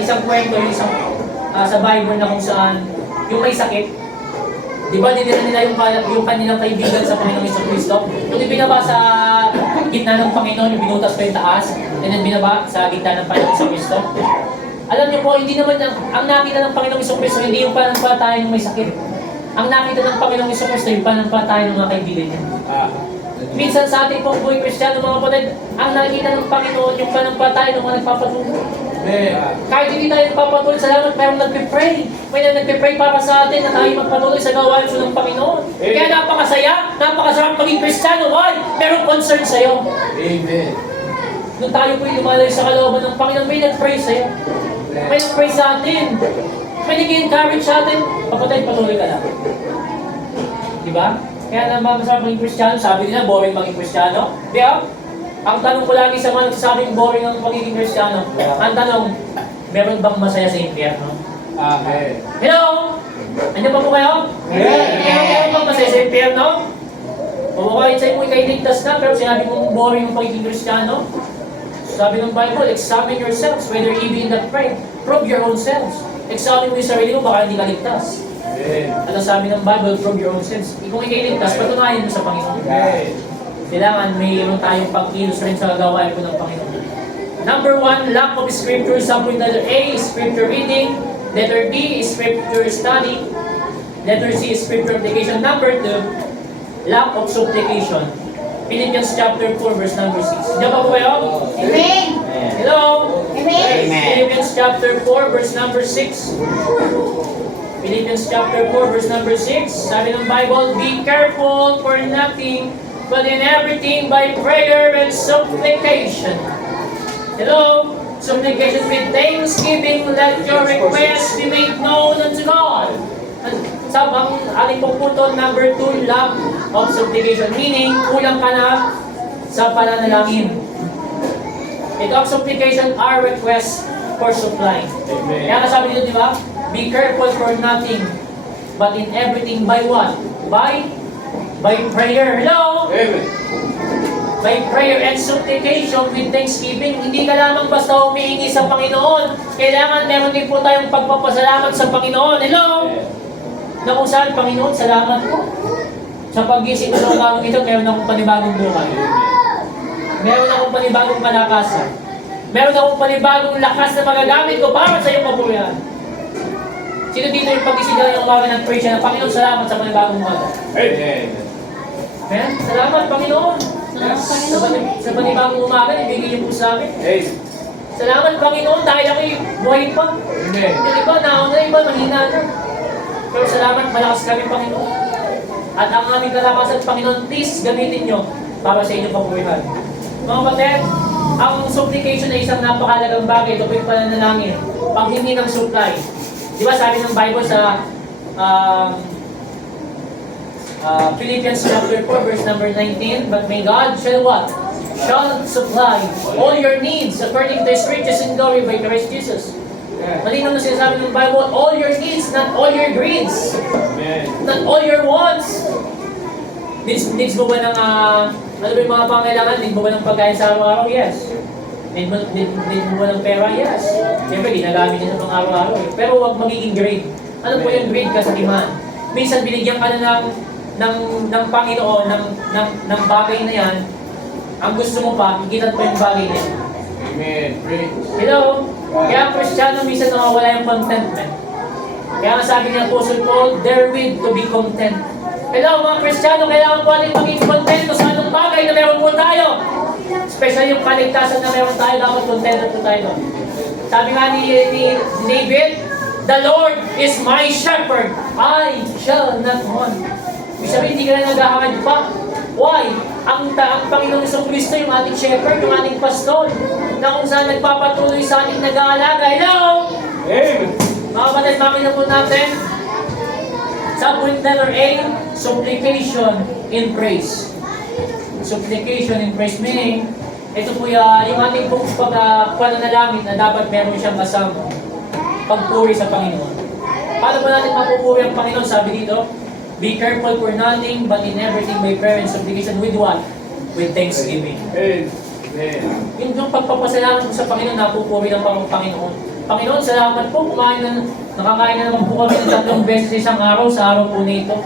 isang kwento, yung isang sa Bible na kung saan yung may sakit. Di ba dinila nila yung kanilang kaibigan sa Panginoong Kristo? Kung ibinaba sa gitna ng Panginoon, yung binutas pa yung taas, and then binaba sa gitna ng Panginoong Kristo. Alam niyo po, hindi naman ang nakita ng Panginoong Kristo, hindi yung pananampalataya ng may sakit. Ang nakita ng Panginoong Kristo, yung pananampalataya ng mga kaibigan niya. Minsan sa ating pong buhay Kristiyano, mga kapatid, ang nakikita ng Panginoon, yung pananampalataya ng mga nagpapatuloy. Kahit hindi tayo nagpapatuloy, salamat, mayroong nagpipray. May nagpipray para sa atin na tayo magpatuloy sa gawain po ng Panginoon. Kaya napakasaya, napakasarap maging Kristiyano. Why? Merong concern sa'yo. Amen. Nung tayo po lumalayo sa kalooban ng Panginoon, may nag-pray sa'yo. May nag-pray sa atin. May nag-encourage sa atin. Kapatid, patuloy ka lang. Diba? Kaya naman masarap maging Kristiyano. Sabi nila, boring maging Kristiyano. Di ba? Ang tanong ko lagi sa mga nagsasabing boring ang pagiging Kristiyano, ang tanong, meron bang masaya sa impyerno? Amen. Hello? Ano pa po kayo? Meron bang masaya sa impyerno? O kahit sa'yo mo ikay ligtas na, pero sinabi mong boring ang pagiging Kristiyano? Sabi ng Bible, examine yourselves, whether ye be in that pray. Prove your own selves. Examine mo yung sarili mo, baka hindi ka ligtas. Ano sabi ng Bible, prove your own selves. Kung ikay ligtas, patunayan mo sa Panginoon. Kailangan mayroon tayong pag-kilos rin sa gawain po ng Panginoon. Number 1, lack of scripture. Sabi ng letter A, scripture reading. Letter B, scripture study. Letter C, scripture application. Number 2, lack of supplication. Philippians chapter 4, verse number 6. Diyan pa po kayo? Amen. Hello? Amen. Philippians chapter 4, verse number 6. Philippians chapter 4, verse number 6. Sabi ng Bible, be careful for nothing, but in everything by prayer and supplication. Hello? Supplication with thanksgiving, let your requests be made known unto God. Sa ating pagpunto, number 2, lack of supplication. Meaning, kulang ka na sa pananalangin. Ito ang supplication, our request for supply. Amen. Kaya sabi dito, di ba? Be careful for nothing, but in everything by what? By prayer. Hello? Amen. By prayer and supplication with thanksgiving. Hindi ka lamang basta humihingi sa Panginoon. Kailangan meron din po tayong pagpapasalamat sa Panginoon. Hello? Na kung saan, Panginoon, salamat po. Sa pag-isip ko sa umagang ito, meron akong panibagong buhay. Meron akong panibagong kalakasan. Meron akong panibagong lakas na magagamit ko para sa iyong mabuhayan. Sino dito yung pag-isip na yung umaga ng praise siya na, Panginoon, salamat sa panibagong umaga. Amen. Amen? Salamat, Panginoon. Sa panibagong umaga, ibigay niyo po sa amin. Amen. Salamat, Panginoon, dahil ako'y buhay pa. Amen. Yung iba, naon na iba, mahina na. Pero salamat, malakas kami, Panginoon. At ang aming kalakasan, Panginoon, please gamitin nyo para sa inyong pabuhay. Mga kapatid, ang supplication ay isang napakalagang bagay. Ito po yung pananalangin. Paghingi ng supply. Di ba sabi ng Bible sa Philippians chapter 4, verse number 19, but may God shall what? Shall supply all your needs according to His riches in glory by Christ Jesus. Malinaw na sinasabi ng Bible, all your needs, not all your greeds. Amen. Not all your wants. Needs mo ba ng, ano ba yung mga pangailangan? Need mo ba ng pagkain sa araw-araw? Yes. Need mo ba ng pera? Yes. Siyempre, ginagamit niya sa pang-araw-araw. Pero huwag magiging greed. Ano po yung greed ka sa iman? Minsan, binigyan ka na ng Panginoon, ng bagay na yan. Ang gusto mo pa, ikitan pa yung bagay na yan. Amen. Praise. Hello? Kaya ang Kristiyano, minsan nawawala yung contentment. Kaya nga sabi ni Apostle Paul, therewith to be content. Hello mga Kristiyano, kailangan po natin maging contento sa anong bagay na meron po tayo. Especially yung kaligtasan na meron tayo, dapat contento po tayo doon. Sabi nga ni David, the Lord is my shepherd, I shall not want. Ibig sabihin, hindi ka na naghahangad pa. Why? Ang Panginoong Kristo yung ating shepherd, yung ating pastor, na kung saan nagpapatuloy sa ating nag-aalaga. Hello? Amen. Mga kapatid, makina po natin. Subpoint letter A, supplication in praise. Supplication in praise meaning, ito po yung ating pananalangin na dapat meron siyang kasama. Pagpuri sa Panginoon. Paano ba natin mapupuri ang Panginoon? Sabi dito, be careful for nothing, but in everything by prayer and supplication with what? With thanksgiving. Yung pagpapasalamat ko sa Panginoon, napupuri ng Panginoon. Panginoon, salamat po, nakakain na naman po kami ng 3 beses sa isang araw, sa araw po nito.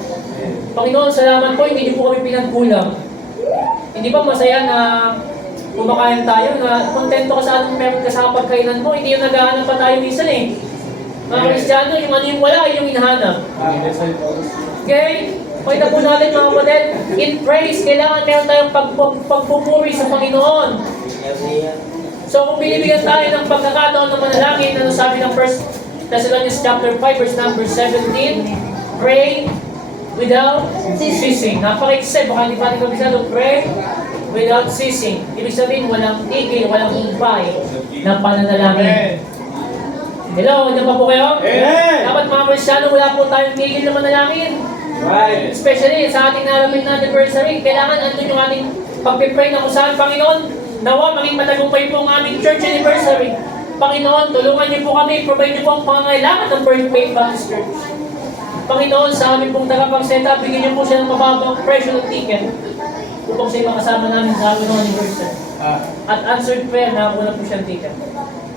Panginoon, salamat po, hindi niyo po kami pinagkulang. Hindi ba masaya na kumakain tayo, na kontento ka sa anong meron ka sa pagkainan mo, hindi yung naghahanap pa tayo minsan eh. Mga Kristiyano, yung ano yung wala, yung hinahanap. Okay? Pakita po natin mga kapatid, in praise, kailangan meron tayong pagpupuri sa Panginoon. So kung binibigyan tayo ng pagkakataon ng manalangin, ano sabi ng 1 Thessalonians chapter 5, verse number 17, pray without ceasing. Napaka-excited, baka hindi pa rin kabisado, pray without ceasing. Ibig sabihin, walang tigil, walang hintay ng pananalangin. Hello, nandiyan pa po kayo? Dapat mga Kristiyano, wala po tayong tigil na manalangin. Right. Especially sa ating naramit na anniversary, kailangan andun yung ating pagpipray na kung saan, Panginoon, nawa maging matagumpay po ang aming church anniversary. Panginoon, tulungan niyo po kami, provide niyo po ang pangangailangan ng Birth Faith Baptist Church. Panginoon, sa aming pong tagapagseta, bigyan niyo po siya ng mababang presyo ng ticket upang siya makasama namin sa aming anniversary. At answered prayer, nakakuha po siyang ticket.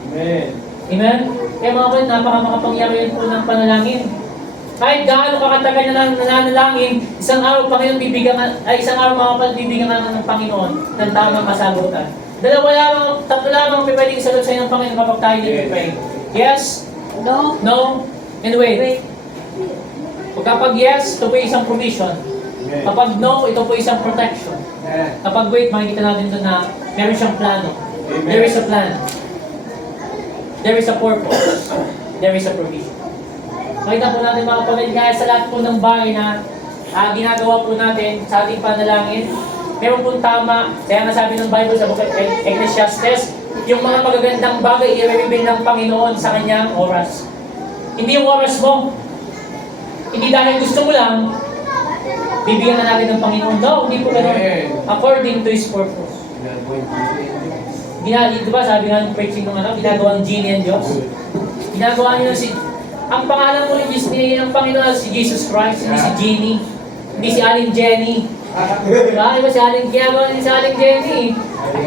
Amen. Amen? Kaya mga kapatid, napaka-makapangyarihan po ng panalangin. Kahit gaano kakatagal na nananalangin, isang araw Panginoon isang araw mga kapatid, bibigyan ka ng Panginoon ng tamang kasagutan. Tatlo lamang pwedeng isagot sa inyo ng Panginoon kapag tayo nag-pray. Yes, no, and wait. Kapag yes, ito po isang provision. Kapag no, ito po isang protection. Kapag wait, makikita natin ito na meron siyang plano. There is a plan. There is a purpose. There is a provision. Makita po natin mga kapatid, kaya sa lahat po ng bagay na ginagawa po natin sa ating panalangin, meron pong tama, kaya nga sabi ng Bible sa Book of Ecclesiastes, yung mga magagandang bagay i-reveal ng Panginoon sa kanyang oras. Hindi yung oras mo. Hindi dahil gusto mo lang, bibigyan na natin ng Panginoon. No, hindi po ganoon. According to His purpose. Diba sabi nga ng preaching ng ginagawa ng genie and Diyos? Ginagawa niyo ang pangalan po ng Panginoon si Jesus Christ, hindi si Genie, hindi si Aling Jenny. Diba? Diba si Aling, ginagawa niyo si Aling Jenny.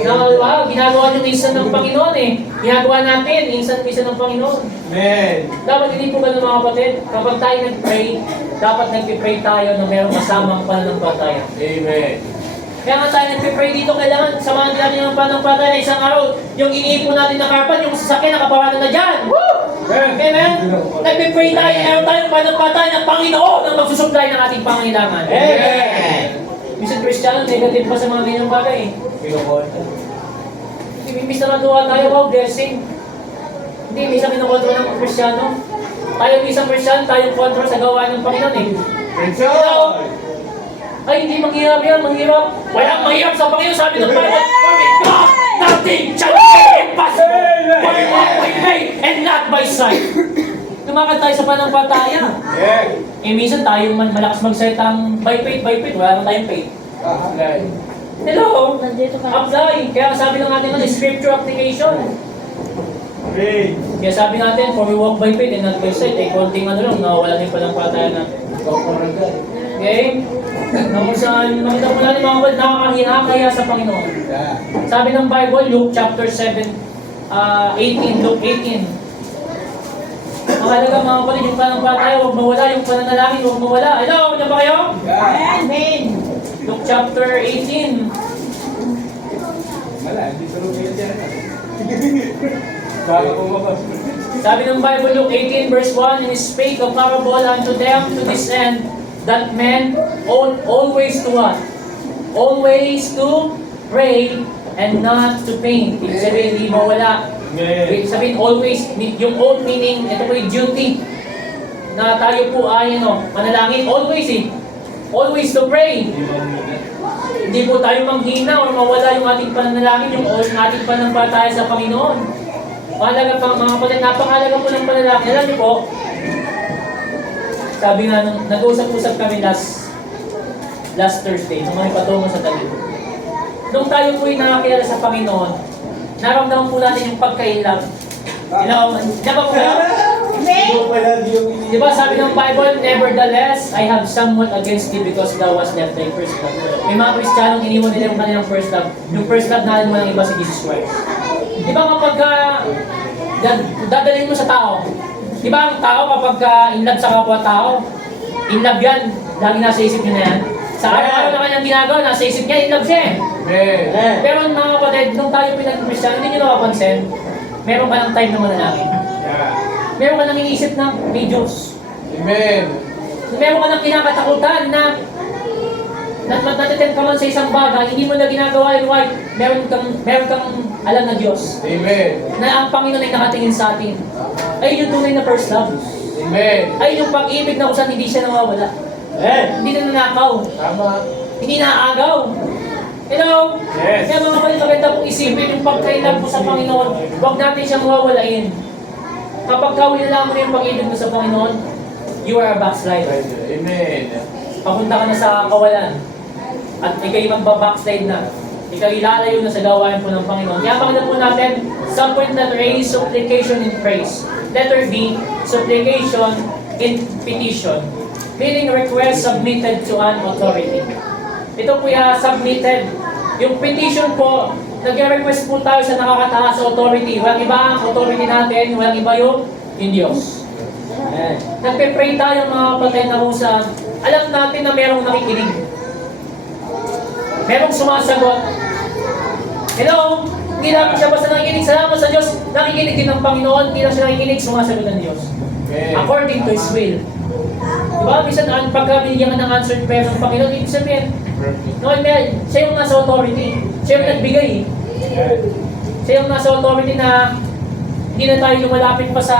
Ginagawa niyo minsan ng Panginoon eh. Ginagawa natin, minsan ng Panginoon. Amen. Dapat hindi po ganun mga kapatid. Kapag tayo nag-pray, dapat nag-pray tayo na mayroong kasamang pananampalataya. Amen. Kaya nga tayo nag-pray dito, kailangan samahan natin ng pananampalataya isang araw. Yung iniipon natin na karpan, yung sasakyan nakaparada na dyan. Woo! Amen? Nag-pray tayo, meron tayong pananampalataya ng Panginoon ang magsusupply ng ating pangailangan. Amen! Minsan Kristiyano, negative pa sa mga ganyang bagay. Imbis na natuwa tayo, wow, blessing. Hindi, minsan kinukontra ng Kristiyano. Tayo isang Kristiyano, tayong kontra sa gawa ng Panginoon eh. Ay, hindi manghirap yan, manghirap. Walang manghirap sa Panginoon, sabi ng Bible. For with God, nothing shall be impossible. For we walk by faith and not by sight. Lumakad tayo sa pananampalataya. Eh, minsan tayo malakas magsalitang by faith, wala na tayong faith. Hello? Apply. Kaya sabi ng ating scripture application. Kaya sabi natin, for we walk by faith and not by sight. Eh, konting lang, nawawala na yung pananampalataya natin. Okay? Na kung saan, makita mo natin mga kapatid, nakakahinakaya sa Panginoon. Sabi ng Bible, Luke chapter 7, 18, Luke 18. Mahalaga mga kapatid, yung pananampalataya, huwag mawala, yung pananalangin, huwag mawala. Hello, nandiyan ba kayo? Amen. Luke chapter 18. Sabi ng Bible, Luke 18 verse 1, and He spake a parable unto them to this end, that men always to what? Always to pray and not to faint. Ibig sabihin, hindi mawala. Ibig sabihin, always, yung old meaning, ito po yung duty, na tayo po ay, manalangin, always always to pray. Hindi po tayo manghina o mawala yung ating pananalangin, yung ating pananampalataya sa Panginoon. Mahalaga pa mga kapatid, napakahalaga po ng panalangin. Alam niyo po, sabi nga, nag-usap-usap kami last Thursday, nung may patungo sa Taguig. Nung tayo po'y nakakilala sa Panginoon, naramdaman po natin yung pagka-inlove. You know, diba po ba? Diba sabi ng Bible, nevertheless, I have somewhat against thee because thou hast left thy first love. May mga Kristiyanong iniwan nila yung kanilang first love. Yung first love natin mo ng iba si Jesus Christ. Diba kapag dadalhin mo sa tao, diba ang tao kapag in love sa kapwa-tao, in love yan, lagi nasa isip nyo na yan. Sa araw-araw na kanyang ginagawa, nasa isip niya, in love siya. Pero mga kapatid, nung tayo pinag-Christian, hindi nyo napapansin, meron ka ng time na manalangin. Meron ka nang iniisip na may Diyos. Amen. Meron ka nang kinakatakutan na natitend ka man sa isang bagay, hindi mo na ginagawa yun, why? Meron kang alam na Diyos. Amen. Na ang Panginoon ay nakatingin sa atin. Ay yung tunay na first love. Amen. Ay yung pag-ibig na kung saan hindi siya nawawala. Hindi na nanakaw. Tama. Hindi naaagaw. Hello? Yes. Kaya mga kapatid, maganda pong isipin yung pagkailan po sa Panginoon. Huwag natin siyang mawawalain. Kapag kawinala mo na yung pag-ibig mo sa Panginoon, you are a backslider. Amen. Papunta ka na sa kawalan. At ikaw'y magbabackslide na. Ikaw'y lalayo na sa gawain po ng Panginoon. Kaya pakita po natin, some point letter A, supplication in praise. Letter B, supplication in petition. Meaning request submitted to an authority. Ito po yung submitted. Yung petition po, nag-request po tayo sa nakakataas sa authority. Walang iba ang authority natin, walang iba yung Diyos. Nagpe-pray tayo mga kapatid na husa. Alam natin na merong nakikinig. Merong sumasagot. Hello? Hindi namin siya basta nakikinig. Salamat sa Diyos. Nakikinig din ng Panginoon. Hindi lang siya nakikinig, sumasagot ng Diyos. According to His will. Diba? Minsan, pagka binigyan ka ng answered prayer ng Panginoon, ibig sabihin, no, siya yung nasa authority. Siya yung nagbigay. Siya yung nasa authority na hindi na tayo lumalapit pa sa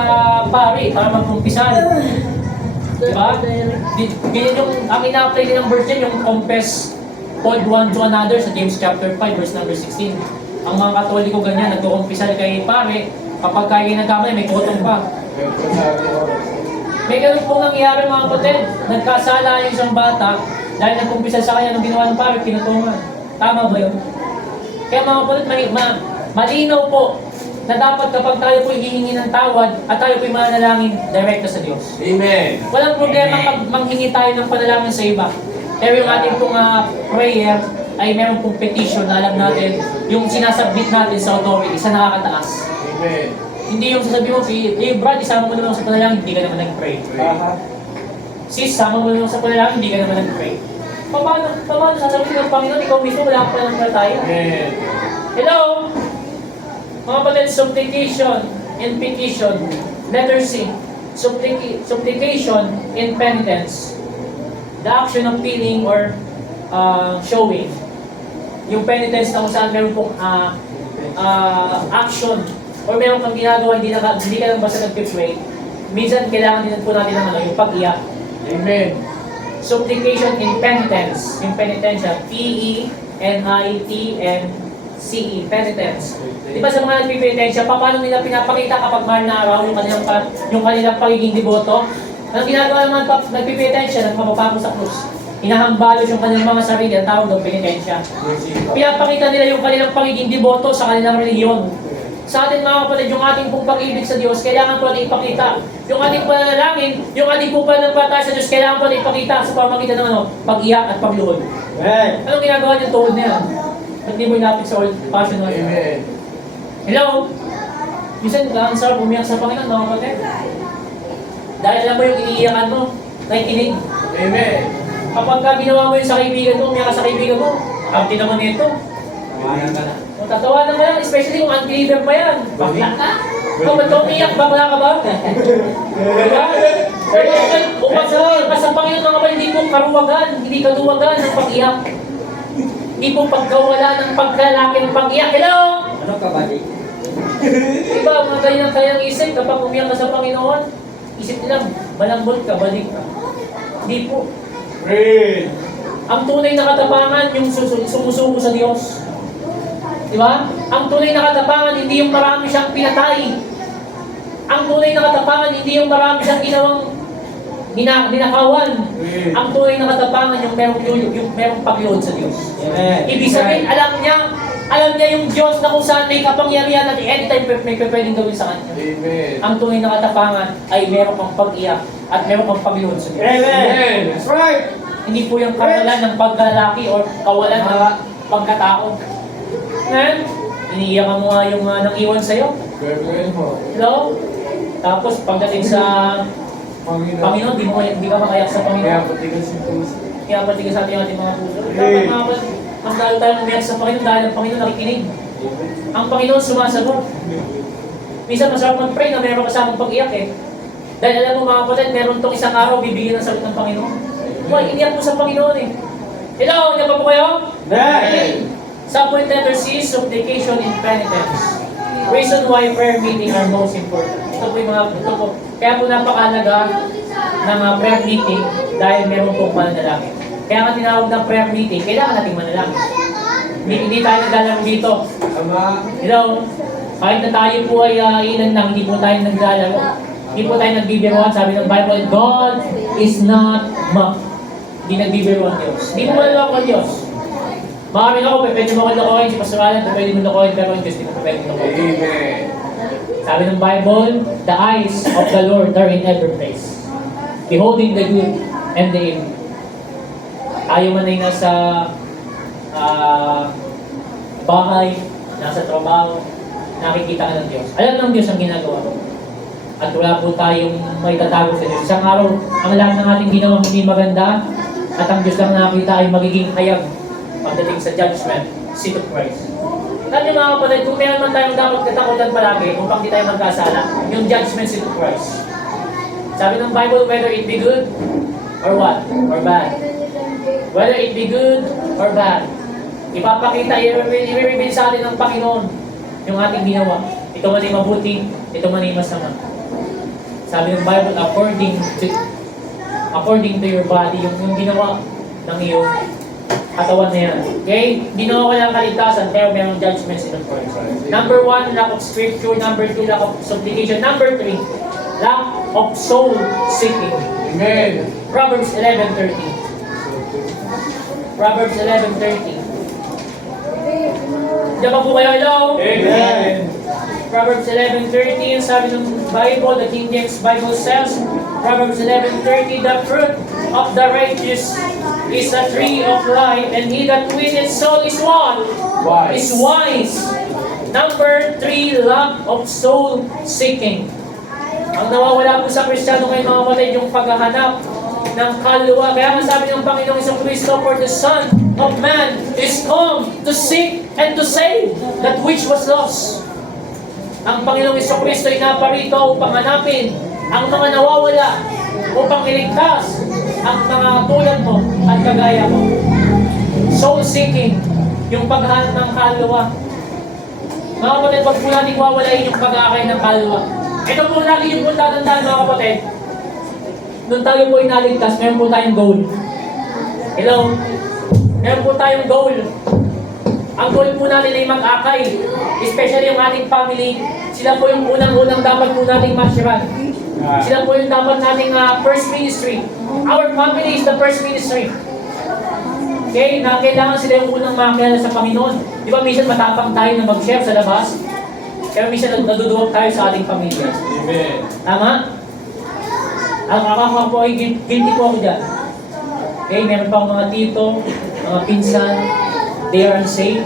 pari para mag-umpisal. Diba? Ganyan yung, ang ina-apply din ng verse niya, yung confess hold one to another sa James chapter 5, verse number 16. Ang mga Katoliko ganyan, nagkukumpisal kay pare, kapag kaya nagkamali, may kutong pa. May ganun pong nangyayari mga kapatid. Nagkasala yung isang bata dahil nagkumpisal sa kanya nung ginawa ng pare, pinutungan. Tama ba yun? Kaya mga kapatid, malinaw po na dapat kapag tayo po'y hihingi ng tawad at tayo po'y manalangin, direkta sa Diyos. Amen. Walang problema pag manghingi tayo ng panalangin sa iba. Pero yung ating pong prayer ay meron pong petition na alam natin yung sinasubmit natin sa authority, sa nakakataas. Amen. Hindi yung sasabihin mo, Brad, isama mo naman sa panalangin, hindi ka naman nag-pray. Sis, sama mo naman sa panalangin, hindi ka naman nag-pray. Paano sasabihin ng Panginoon, ikaw mismo, wala ka pa naman tayo. Amen. Hello? Mga kapatid, supplication and petition. Letter C, supplication and penitence. The action of feeling or showing. Yung penitence na kung saan meron pong action or meron kang ginagawa, hindi ka lang basta nag-pray. Minsan kailangan din po natin ng yung pag-iyak. Amen. Supplication in penitence. Yung penitensya, P-E-N-I-T-N-C-E, penitence. Di ba sa mga nagpipetensya, paano nila pinapakita kapag mahal na araw yung kanilang pagiging deboto? Ang ginagawa naman nagpipetensya, nagpapapako sa krus. Hinahambalos yung kanilang mga sarili, ang tawag ng penitensya. Pinapakita nila yung kanilang pagiging deboto sa kanilang reliyon. Sa atin mga kapatid, yung ating pong pag-ibig sa Diyos, kailangan po natin ipakita. Yung ating pananalangin, yung ating pong pananampalataya sa Diyos, kailangan po natin ipakita sa pamamagitan ng pag-iyak at pagluhod. Anong ginagawa niyo tuhod na yan? Ba't di mo inapit sa old fashion natin? Amen. Hello? Minsan, ang sarap umiyak sa Panginoon, mga kapatid. Dahil alam mo yung iniiyakan mo, nakikinig. Amen. Kapag ginawa mo yun sa kaibigan mo, umiyak ka sa kaibigan mo, abdi naman nito. Tawanan ka na. Tatawanan ka yan, especially kung unbeliever pa yan. Bakla ka? Kapag ka umiyak, bakla ka ba? Diba? Pero upang sabihin ka sa Panginoon mga kapatid, hindi po karuwagan, hindi kaduwagan ng pag-iyak. Hindi po pagkawala ng paglalaki ng pag-iyak. Hello? Ano ka ba, Jay? Diba, mga ganyan kayang isip kapag umiyak ka sa Panginoon, isip nila, malambot ka, balik ka. Hindi po. Pray. Ang tunay na katapangan, yung sumusuko sa Diyos. Diba? Ang tunay na katapangan, hindi yung marami siyang pinatay. Ang tunay na katapangan, hindi yung marami siyang ginawang ninakawan. Ang tunay na katapangan yung merong paglood sa Diyos. Ibig sabihin, alam niya yung Diyos na kung saan may kapangyarihan at anytime may pwedeng gawin sa Kanya. Ang tunay na katapangan ay meron kang pag-iyak at meron kang paglood sa Diyos. Amen. That's right. Hindi po yung kawalan ng paglalaki o kawalan ng pagkatao. Ngayon, iniiyakan mo nga yung nang iwan sa'yo. Gagawin mo. Hello? Tapos pagdating sa Panginoon, di ka makayak sa Kaya Panginoon. patigas yung puso. Kaya patigas sa ating mga puso. Dapat mga kapatid, mas lalo tayong umiyak sa Panginoon dahil ang Panginoon nakikinig. Ang Panginoon sumasagot. Minsan masarap mag-pray na meron kasamang pag-iyak eh. Dahil alam mo mga kapatid, meron tong isang araw bibigyan ng sagot ng Panginoon. Well, iniyak mo sa Panginoon eh. Hello, niya pa po kayo? Some point letter C, supplication and penitence. Reason why prayer meeting are most important. Ito po. Kaya po napakahalaga ng prayer meeting dahil meron pong mananalangin. Kaya nga tinawag ng prayer meeting, kailangan nating manalangin. Hindi tayo naglalaro dito. Tama. Hello? Kahit na tayo po ay ilan lang, hindi po tayo naglalaro. Hindi po tayo nagbibiruan. Sabi ng Bible, God is not mocked. Hindi nagbibiruan Diyos. Hindi mo malawak ang Diyos. Maraming ako, pwede mo akong lokohin. Si Pastor Alan, pwede mo lokohin, pero ang Diyos, hindi mo pwede lokohin. Amen. Sabi ng Bible, the eyes of the Lord are in every place, beholding the good and the evil. Tayo man ay nasa bahay, nasa trabaho, nakikita ka ng Diyos. Alam ng Diyos ang ginagawa. At wala po tayong may tatago sa Diyos. Isang araw, ang lahat ng ating ginawa hindi maganda, at ang Diyos lang nakita ay magiging hayag pagdating sa judgment, seat of Christ. Alam niyo mga kapatid, kung meron man tayong dapat katakutan palagi, kung bakit tayo magkasala, yung judgment seat of Christ. Sabi ng Bible, whether it be good, or what? Or bad. Whether it be good, or bad. Ipapakita, i-reveal sa atin ng Panginoon yung ating ginawa. Ito man ay mabuti, ito man ay masama. Sabi ng Bible, according to your body, yung ginawa ng iyong katawan na yan. Okay? Ginawa ko lang kaligtasan, pero mayroong judgments in the Christ. Number 1, lack of scripture. Number 2, lack of supplication. Number 3, lack of soul seeking. Amen. Proverbs 11:30. Proverbs 11:30. Diyan pa po kayo, hello? Amen. Proverbs 11:30, sabi ng Bible, the King James Bible says, Proverbs 11:30, the fruit of the righteous is a tree of life, and he that winneth soul is what? Wise. Is wise. Number 3, lack of soul seeking. Ang nawawala po sa Kristiyano ngayon mga kapatid, yung paghahanap ng kaluluwa. Kaya nga sabi ng Panginoong Jesucristo, for the Son of Man is come to seek and to save that which was lost. Ang Panginoong Jesucristo ay naparito upang hanapin ang mga nawawala, upang iligtas ang mga tulad mo at kagaya mo. Soul seeking, yung paghahanap ng kaluluwa. Mga kapatid, wag po natin wawalain yung pag-aakay ng kaluluwa. Ito po lagi yung punta tandaan mga kapatid. Nung tayo po inaligtas, meron po tayong goal. Hello? Meron po tayong goal. Ang goal po natin ay mag-akay. Especially yung ating family. Sila po yung unang-unang dapat po nating masyaran. Sila po yung dapat nating first ministry. Our family is the first ministry. Okay? Na kailangan sila yung unang makakilala sa Panginoon. Di ba minsan matapang tayo na mag-share sa labas? Pero minsan naduduwag tayo sa ating pamilya. Amen. Tama? Ang akaka po ay guilty po ako dyan. Okay? Meron pa akong mga tito, mga pinsan, they are unsaved.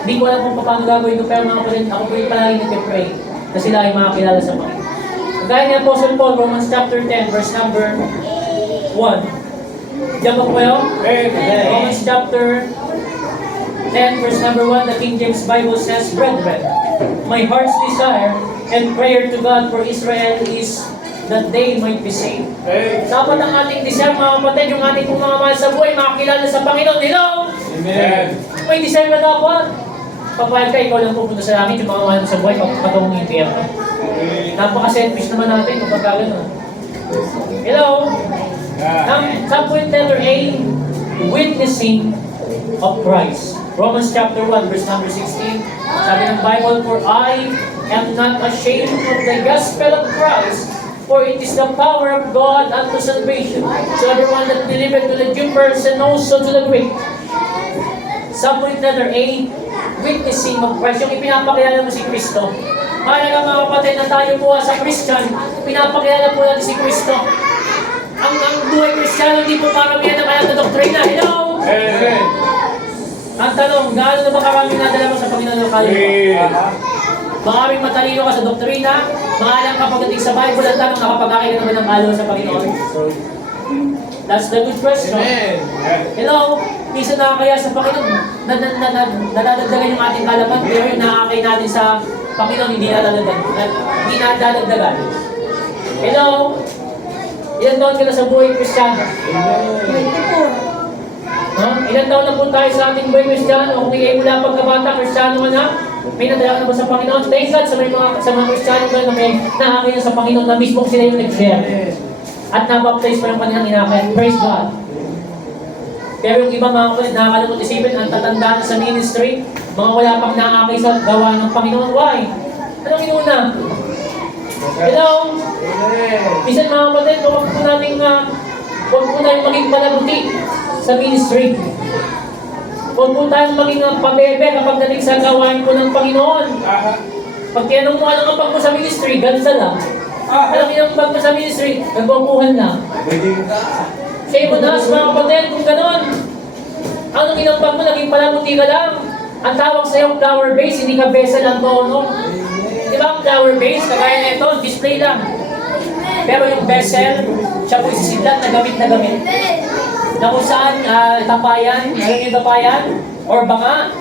Hindi ko alam kung paano gagawin ko, pero mga kapatid, ako po yung palagi nag-pray na sila ay makakilala sa Panginoon. Kagaya ni Apostle Paul, Romans chapter 10, verse number 1. Diyan po kayo? Romans chapter 10, verse number 1, the King James Bible says, Brethren, my heart's desire and prayer to God for Israel is that they might be saved. Dapat ang ating desire, mga kapatid, yung ating mga mahal sa buhay, makakilala sa Panginoon. Hello? Amen. May desire na dapat. Papayag ka, ikaw lang pupunta sa langit, yung mga mahal sa buhay, patungong yung impyerno. Napaka-selfish naman natin kapag gano'n. Hello? Subpoint letter A, witnessing of Christ. Romans chapter 1, verse number 16. Sabi ng Bible, for I am not ashamed of the gospel of Christ, For it is the power of God unto salvation to everyone that believeth, to the Jew first and also to the Greek. Subpoint letter A, witnessing of Christ. Yung ipinapakilala mo si Kristo. Mahalaga mga kapatid na tayo po sa Christian, pinapakilala po natin si Kristo. Ang buhay Kristiyano, hindi po paramihan na kaya na doktrina. Hello? Amen. Ang tanong, gaano na ba karami nadala mo sa Panginoon ng kaluluwa? Maraming matalino ka sa doktrina, maalam ka pagdating sa Bible, ang tanong, nakapag-akay ka naman ng kaluluwa sa Panginoon? That's the good question. Hello? Minsan nakakaya sa Panginoon, nadadagdagan yung ating kalaman, pero yung nakakay natin sa Panginoon, hindi nadadagdagan. Hello? Ilan taon ka na sa buhay Kristiyano? 24. Ilan taon na po tayo sa ating buhay Kristiyano? Kung hindi mula pagkabata, Kristiyano ka na? May nadala ka na ba sa Panginoon? Thank God sa mga Kristiyano ka na may nakakay na sa Panginoon na mismo sila yung nag-share. At nabaptize pa ng kanilang inakay. Praise God. Pero yung iba mga kapatid, nakakalimot isipin, ang tatanda na sa ministry, mga wala pang nakakay sa gawa ng Panginoon. Why? Anong inuna? Hello? Minsan mga kapatid, huwag po tayong maging palabuti sa ministry. Huwag po tayong maging pabebe kapag dating sa gawain po ng Panginoon. Pag tinanong mo anong ambag mo sa ministry, gansa lang. Alam niyo ang ambag mo sa ministry, nagbubuhan lang. Say mo na, mga kapatid, kung ganon. Anong inambag mo, naging palabuti ka lang. Ang tawag sa'yo flower base, hindi ka vessel ang tono. Di ba ang flower base, kagaya na ito, display lang. Pero yung vessel, siya po isisidlat na gamit. Na kung saan, tapayan, alam niyo tapayan? Or banga?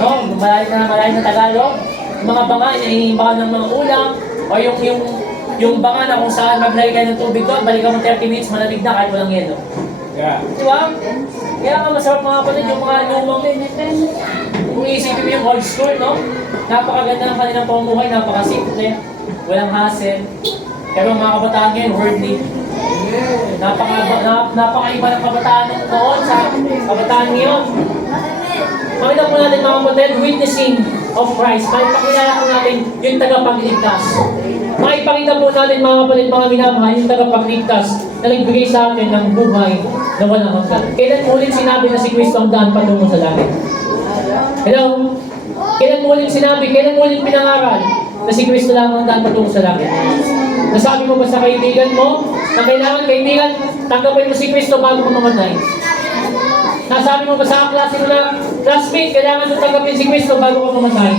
No, malayo na Tagalog. Yung mga banga, iniimbakan ng mga ulam. O yung banga na kung saan maglagay ka ng tubig doon, balikan mo 30 minutes, malamig na kahit walang yelo. Yeah. Di ba? Kaya nga masarap mga kapatid yung mga lumang, kung iisipin mo yung old school, no? Napakaganda ng kanilang pamumuhay, napakasimple, walang hassle. Pero mga kabataan ngayon, worldly. Napakaiba ng kabataan noon sa kabataan ngayon. Pakita po natin mga kapatid, witnessing of Christ. Pakilala po natin yung tagapagligtas. Maipakita po natin mga kapatid, mga minamahal, yung tagapagligtas na nagbigay sa atin ng buhay na walang hanggan. Kailan mo ulit sinabi na si Kristo ang daan patungo sa langit? Hello? Kailan mo ulit sinabi, kailan mo ulit pinangaral na si Kristo lang ang daan patungo sa langit? Nasabi mo ba sa kaibigan mo na kailangan kaibigan, tanggapin mo si Kristo bago mo mamatay? Nasabi mo ba sa klase mo na classmate, kailangan mo tanggapin si Kristo bago ka mamatay?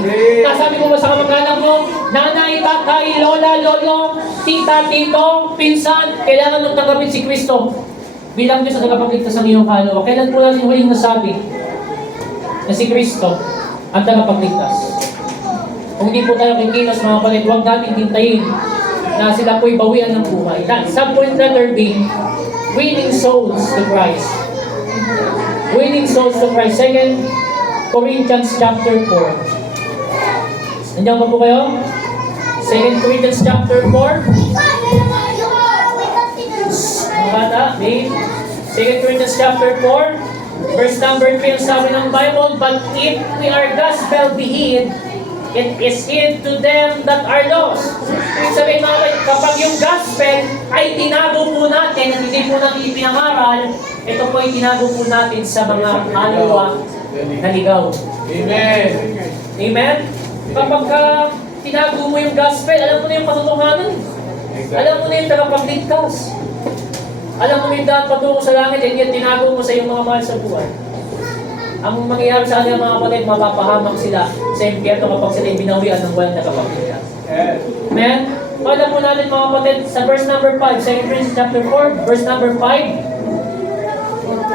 Nasabi mo ba sa kamag-anak mo, nanay, tatay, lola, lolo, tita, tito, pinsan, kailangan mo tanggapin si Kristo bilang Diyos sa tagapagligtas ng iyong kaluluwa? Kailan po natin huling nasabi na si Kristo ang tagapagligtas? Kung hindi po tayo kikilos mga kapatid, huwag natin hintayin na sila po'y bawian ng buhay. Subpoint letter B, winning souls to Christ. Winning souls to Christ. 2 Corinthians chapter 4. Nandiyan pa po kayo? 2 Corinthians chapter 4. Mga bata, babe. 2 Corinthians chapter 4. Verse number 3 ang sabi ng Bible, but if we are gospel hid, it is hid to them that are lost. Sabihin mga kapatid, kapag yung gospel ay tinago po natin at hindi po natin ipinangaral, ito po ay tinago po natin sa mga kaluluwa na ligaw. Amen. Amen? Kapag tinago mo yung gospel, alam mo na yung katotohanan. Alam mo na yung tagapagligtas. Alam mo na yung daan patungo sa langit, and yet tinago mo sa iyong mga mahal sa buhay. Ang mangyayari sa kanila mga kapatid, mapapahamak sila sa impyerno kapag sila binawian ng walang tagapagligtas. Amen? Pala po natin mga kapatid sa verse number 5, 2 Corinthians chapter 4, verse number 5.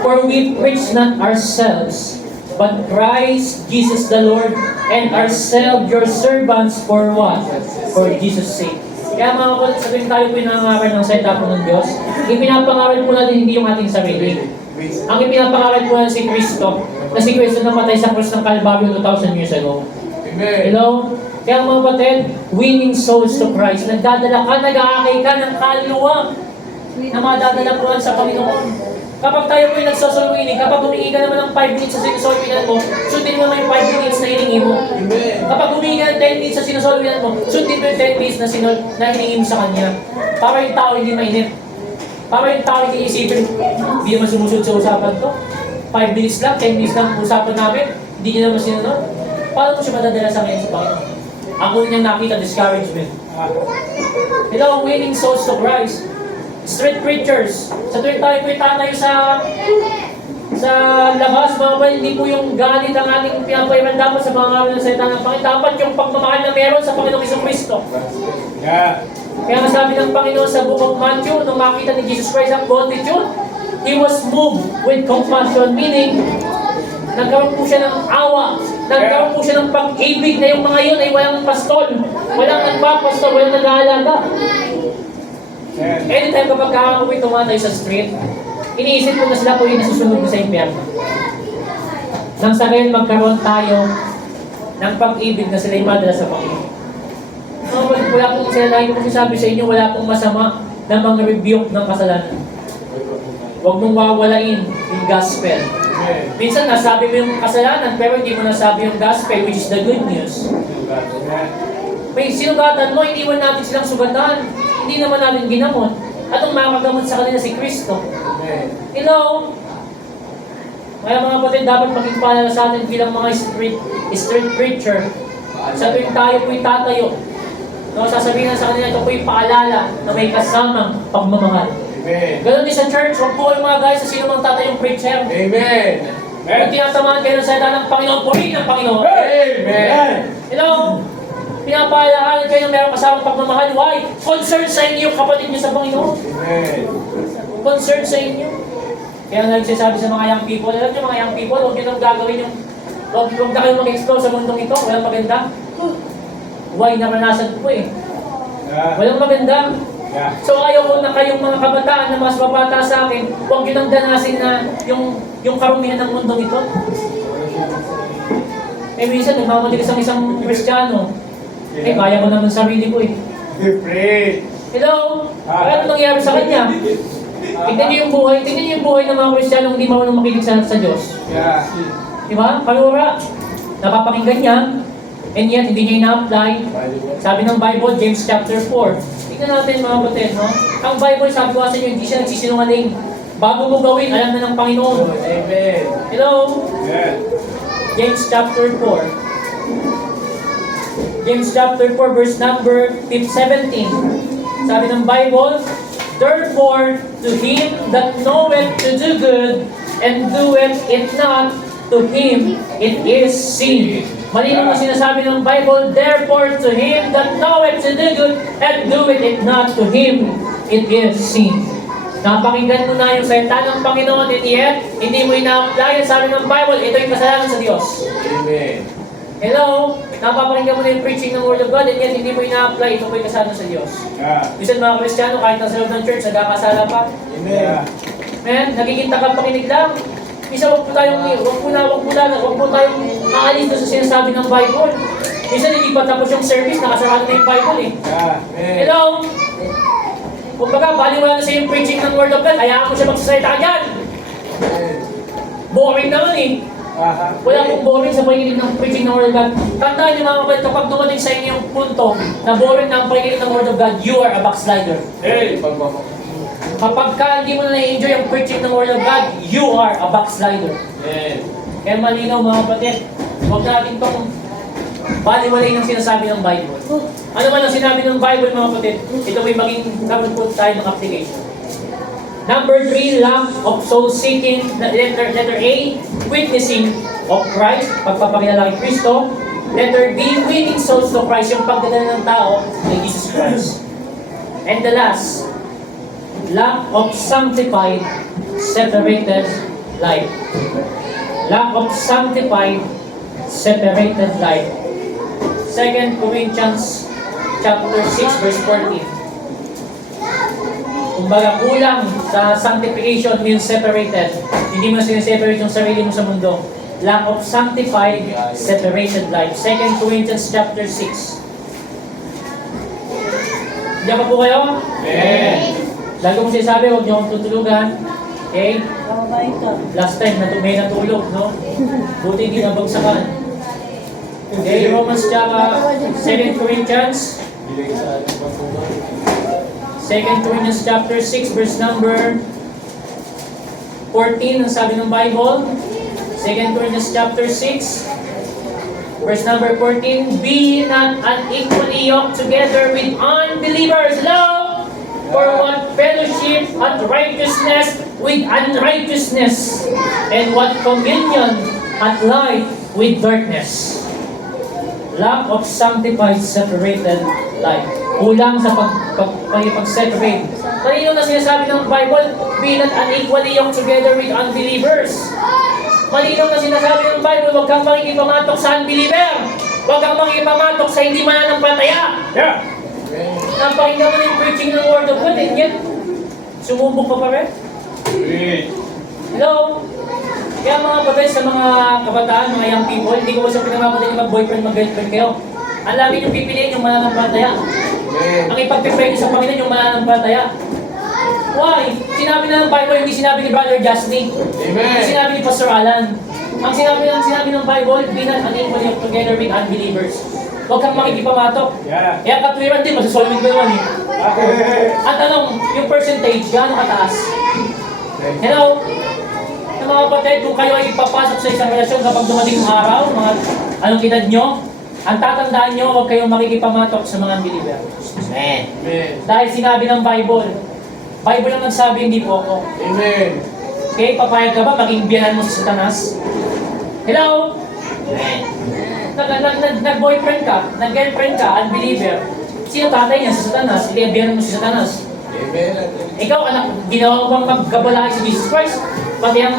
For we preach not ourselves, but Christ Jesus the Lord, and ourselves your servants for what? For Jesus' sake. Kaya mga kapatid, sabihin tayo po yung nangangaral ng salita po ng Diyos. Ipinapangaral po natin hindi yung ating sarili. Ang ipinapangaral po natin si Kristo, na si Kristo namatay sa krus ng Calvario 2,000 years ago. Amen. Hello? Kaya mga kapatid, winning souls to Christ. Nagdadala ka, nag-aakay ka ng kaluluwa na madadala po sa Panginoon. Kapag tayo po yung nagsasalwini, kapag humingi ka naman ng 5 minutes sa sinusolwinan mo, sundin mo naman yung 5 minutes na hiningi mo. Amen. Kapag humingi ka ng 10 minutes na sinusolvihan mo, sundin mo yung 10 minutes na hiningi mo sa kanya. Para yung tao hindi mainip. Para yung tao hindi isipin, hindi naman sumusunod sa usapan to. 5 minutes lang, 10 minutes lang usapan namin, hindi niya naman sinunod. Paano mo siya madadala sa ngayon sa Panginoon? Ang una niyang nakita, discouragement. Hello, winning souls to Christ. Street preachers. Sa tuwing tayo po'y tatayo sa labas, mga kapatid, hindi po yung galit ang ating pinapayman dapat sa mga ngalan ng salita ng Panginoon. Dapat yung pagmamahal na meron sa Panginoong Jesucristo. Yeah. Kaya nga sabi ng Panginoon sa Book of Matthew, nung makita ni Jesus Christ ang multitude, He was moved with compassion, meaning, nagkaroon po siya ng awa, nagkaroon po siya ng pag-ibig na yung mga yun ay walang pastol, walang nagpapastol, walang nag-aalaga. Anytime kapag kakakuwi tumatay sa street, iniisip ko na sila po yung nasusunod sa impyerno. Nang sa ngayon magkaroon tayo ng pag-ibig na sila yung madala sa Panginoon. Wala pong lagi ko sabi sa inyo, wala pong masama na mga rebuke ng kasalanan. Huwag mong wawalain yung gospel. Minsan nasabi mo yung kasalanan, pero hindi mo nasabi yung gospel, which is the good news. May sinugatan mo, iniwan natin silang sugatan. Hindi naman natin ginamot. At ang makagamot sa kanila si Kristo. Hello? Kaya mga kapatid, dapat maging paalala sa atin bilang mga street preacher. Sa tuwing tayo po'y tatayo, no, sasabihin na sa kanila, ito po'y paalala na may kasamang pagmamahal. Amen. Ganon din sa church, huwag po kayo mga guys sa sino mang tatayong preacher. Amen. Kung tinatamaan kayo ng salita ng Panginoon, purihin ng Panginoon. Amen. Hello? Pinapaalala kayo na mayroong kasamang pagmamahal. Why? Concern sa inyo, kapatid niyo sa Panginoon. Amen. Concern sa inyo. Kaya nga nagsasabi sa mga young people, alam niyo mga young people, huwag niyo nang gagawin yung, huwag na kayong mag-explore sa mundong ito, walang maganda. Why? Naranasan ko eh. Walang maganda. So ayaw ko na kayong mga kabataan na mas mabata sa akin, huwag nyo nang danasin na yung karumihan ng mundong ito. Eh minsan, nagmamatigas ang isang Kristiyano. Eh kaya ko naman sarili ko eh. Hello? Ano nangyari sa kanya? Tingnan niyo yung buhay ng mga Kristiyano hindi marunong makinig sa Diyos. Diba? Kalura. Napapakinggan niya, and yet hindi niya ina-apply. Sabi ng Bible, James chapter 4. Tingnan natin mga kapatid, no? Ang Bible, sabi ko sa inyo, hindi siya nagsisinungaling. Bago mo gawin, alam na ng Panginoon. Amen. Hello? James chapter 4. James chapter 4, verse number 17. Sabi ng Bible, therefore, to him that knoweth to do good, and doeth it not, to him it is sin. Malinaw ang sinasabi ng Bible, therefore to him that knoweth to do good and doeth it not, to him it is sin. Napakinggan mo na yung salita ng Panginoon, and yet, hindi mo ina-apply. Sabi ng Bible, ito yung kasalanan sa Diyos. Amen. Hello? Napapakinggan mo na yung preaching ng Word of God, and yet, hindi mo ina-apply. Ito po yung kasalanan sa Diyos. Minsan mga Kristiyano, kahit nasa loob ng church, nagkakasala pa. Amen. Man, nagiging tagapakinig lang. Minsan wag po tayong aalis doon sa sinasabi ng Bible. Minsan hindi pa tapos yung service, nakasarado na yung Bible eh. Hello? Kung baga, baliwala na sa yung preaching ng Word of God, hayaan mo siya magsasalita dyan. Boring naman eh. Wala pong boring sa pakikinig ng preaching ng Word of God. Tandaan niyo mga kapatid, kapag dumating sa inyo yung punto na boring na ang pakikinig ng Word of God, you are a backslider. Kapag hindi mo na na-enjoy ang preaching ng Word of God, you are a backslider. Kaya malinaw mga kapatid, huwag natin itong baliwalay ng sinasabi ng Bible. Ano man ang sinabi ng Bible mga kapatid, ito may maging karoon po tayo ng application. Number 3, lack of soul seeking. Letter A, witnessing of Christ, pagpapakilala kay Kristo. Letter B, winning souls to Christ, yung pagdadala ng tao kay Jesus Christ. And the last, lack of sanctified, separated life. Lack of sanctified, separated life. 2 Corinthians chapter 6, verse 14. Kumbaga kulang sa sanctification means separated. Hindi mo sineseparate yung sarili mo sa mundo. Lack of sanctified, separated life. 2 Corinthians chapter 6. Diyan pa po kayo? Amen. Lagi mo sinasabi, huwag niyo akong tutulugan. Okay? Last time, may natulog, no? Buti hindi nabagsakan. Okay? Romans chapter 2 Corinthians. 2 Corinthians chapter 6 verse number 14 ang sabi ng Bible. 2 Corinthians chapter 6 verse number 14, be not unequally yoked together with unbelievers. Hello? For what fellowship hath righteousness with unrighteousness? And what communion hath light with darkness? Lack of sanctified separated life. Kulang sa pag-separate. Kanino na sinasabi ng Bible, be not unequally yoked together with unbelievers. Malinaw na sinasabi ng Bible, huwag kang makikipamatok sa unbeliever. Huwag kang makikipamatok sa hindi mananampalataya. Yeah. Napakinggan mo yung preaching ng Word of God, and yet, sumubok ka pa rin. Hello? Kaya mga kapatid, sa mga kabataan, mga young people, hindi ko sa pinamamalit yung mag-boyfriend, mag-girlfriend kayo. Ang lagi yung pipiliin yung mananampalataya. Ang ipagpipray sa Panginoon yung mananampalataya. Why? Sinabi na ng Bible, hindi sinabi ni Brother Justin. Hindi sinabi ni Pastor Alan. Ang sinabi ng Bible, be not unequally yoked together with unbelievers. Huwag kang makikipamatok. Yeah. Kaya katwiran din, masasolving ko naman eh. At anong, yung percentage, gaano kataas? Hello? Sa mga kapatid, kung kayo ay ipapasok sa isang relasyon kapag dumating ang araw, mga anong edad nyo, ang tatandaan nyo, huwag kayong makikipamatok sa mga unbeliever. Amen. Dahil sinabi ng Bible lang nagsabi, hindi po ako. Amen. Okay, papayag ka ba maging biyanan mo sa Satanas? Hello? Amen. Nag-boyfriend ka, nag-girlfriend ka, unbeliever. Sino tatay niya sa Satanas? Hindi biyanan mo sa Satanas. Amen. Ikaw, anak, ginawa mo bang magkabalaki sa Jesus Christ? Pati ang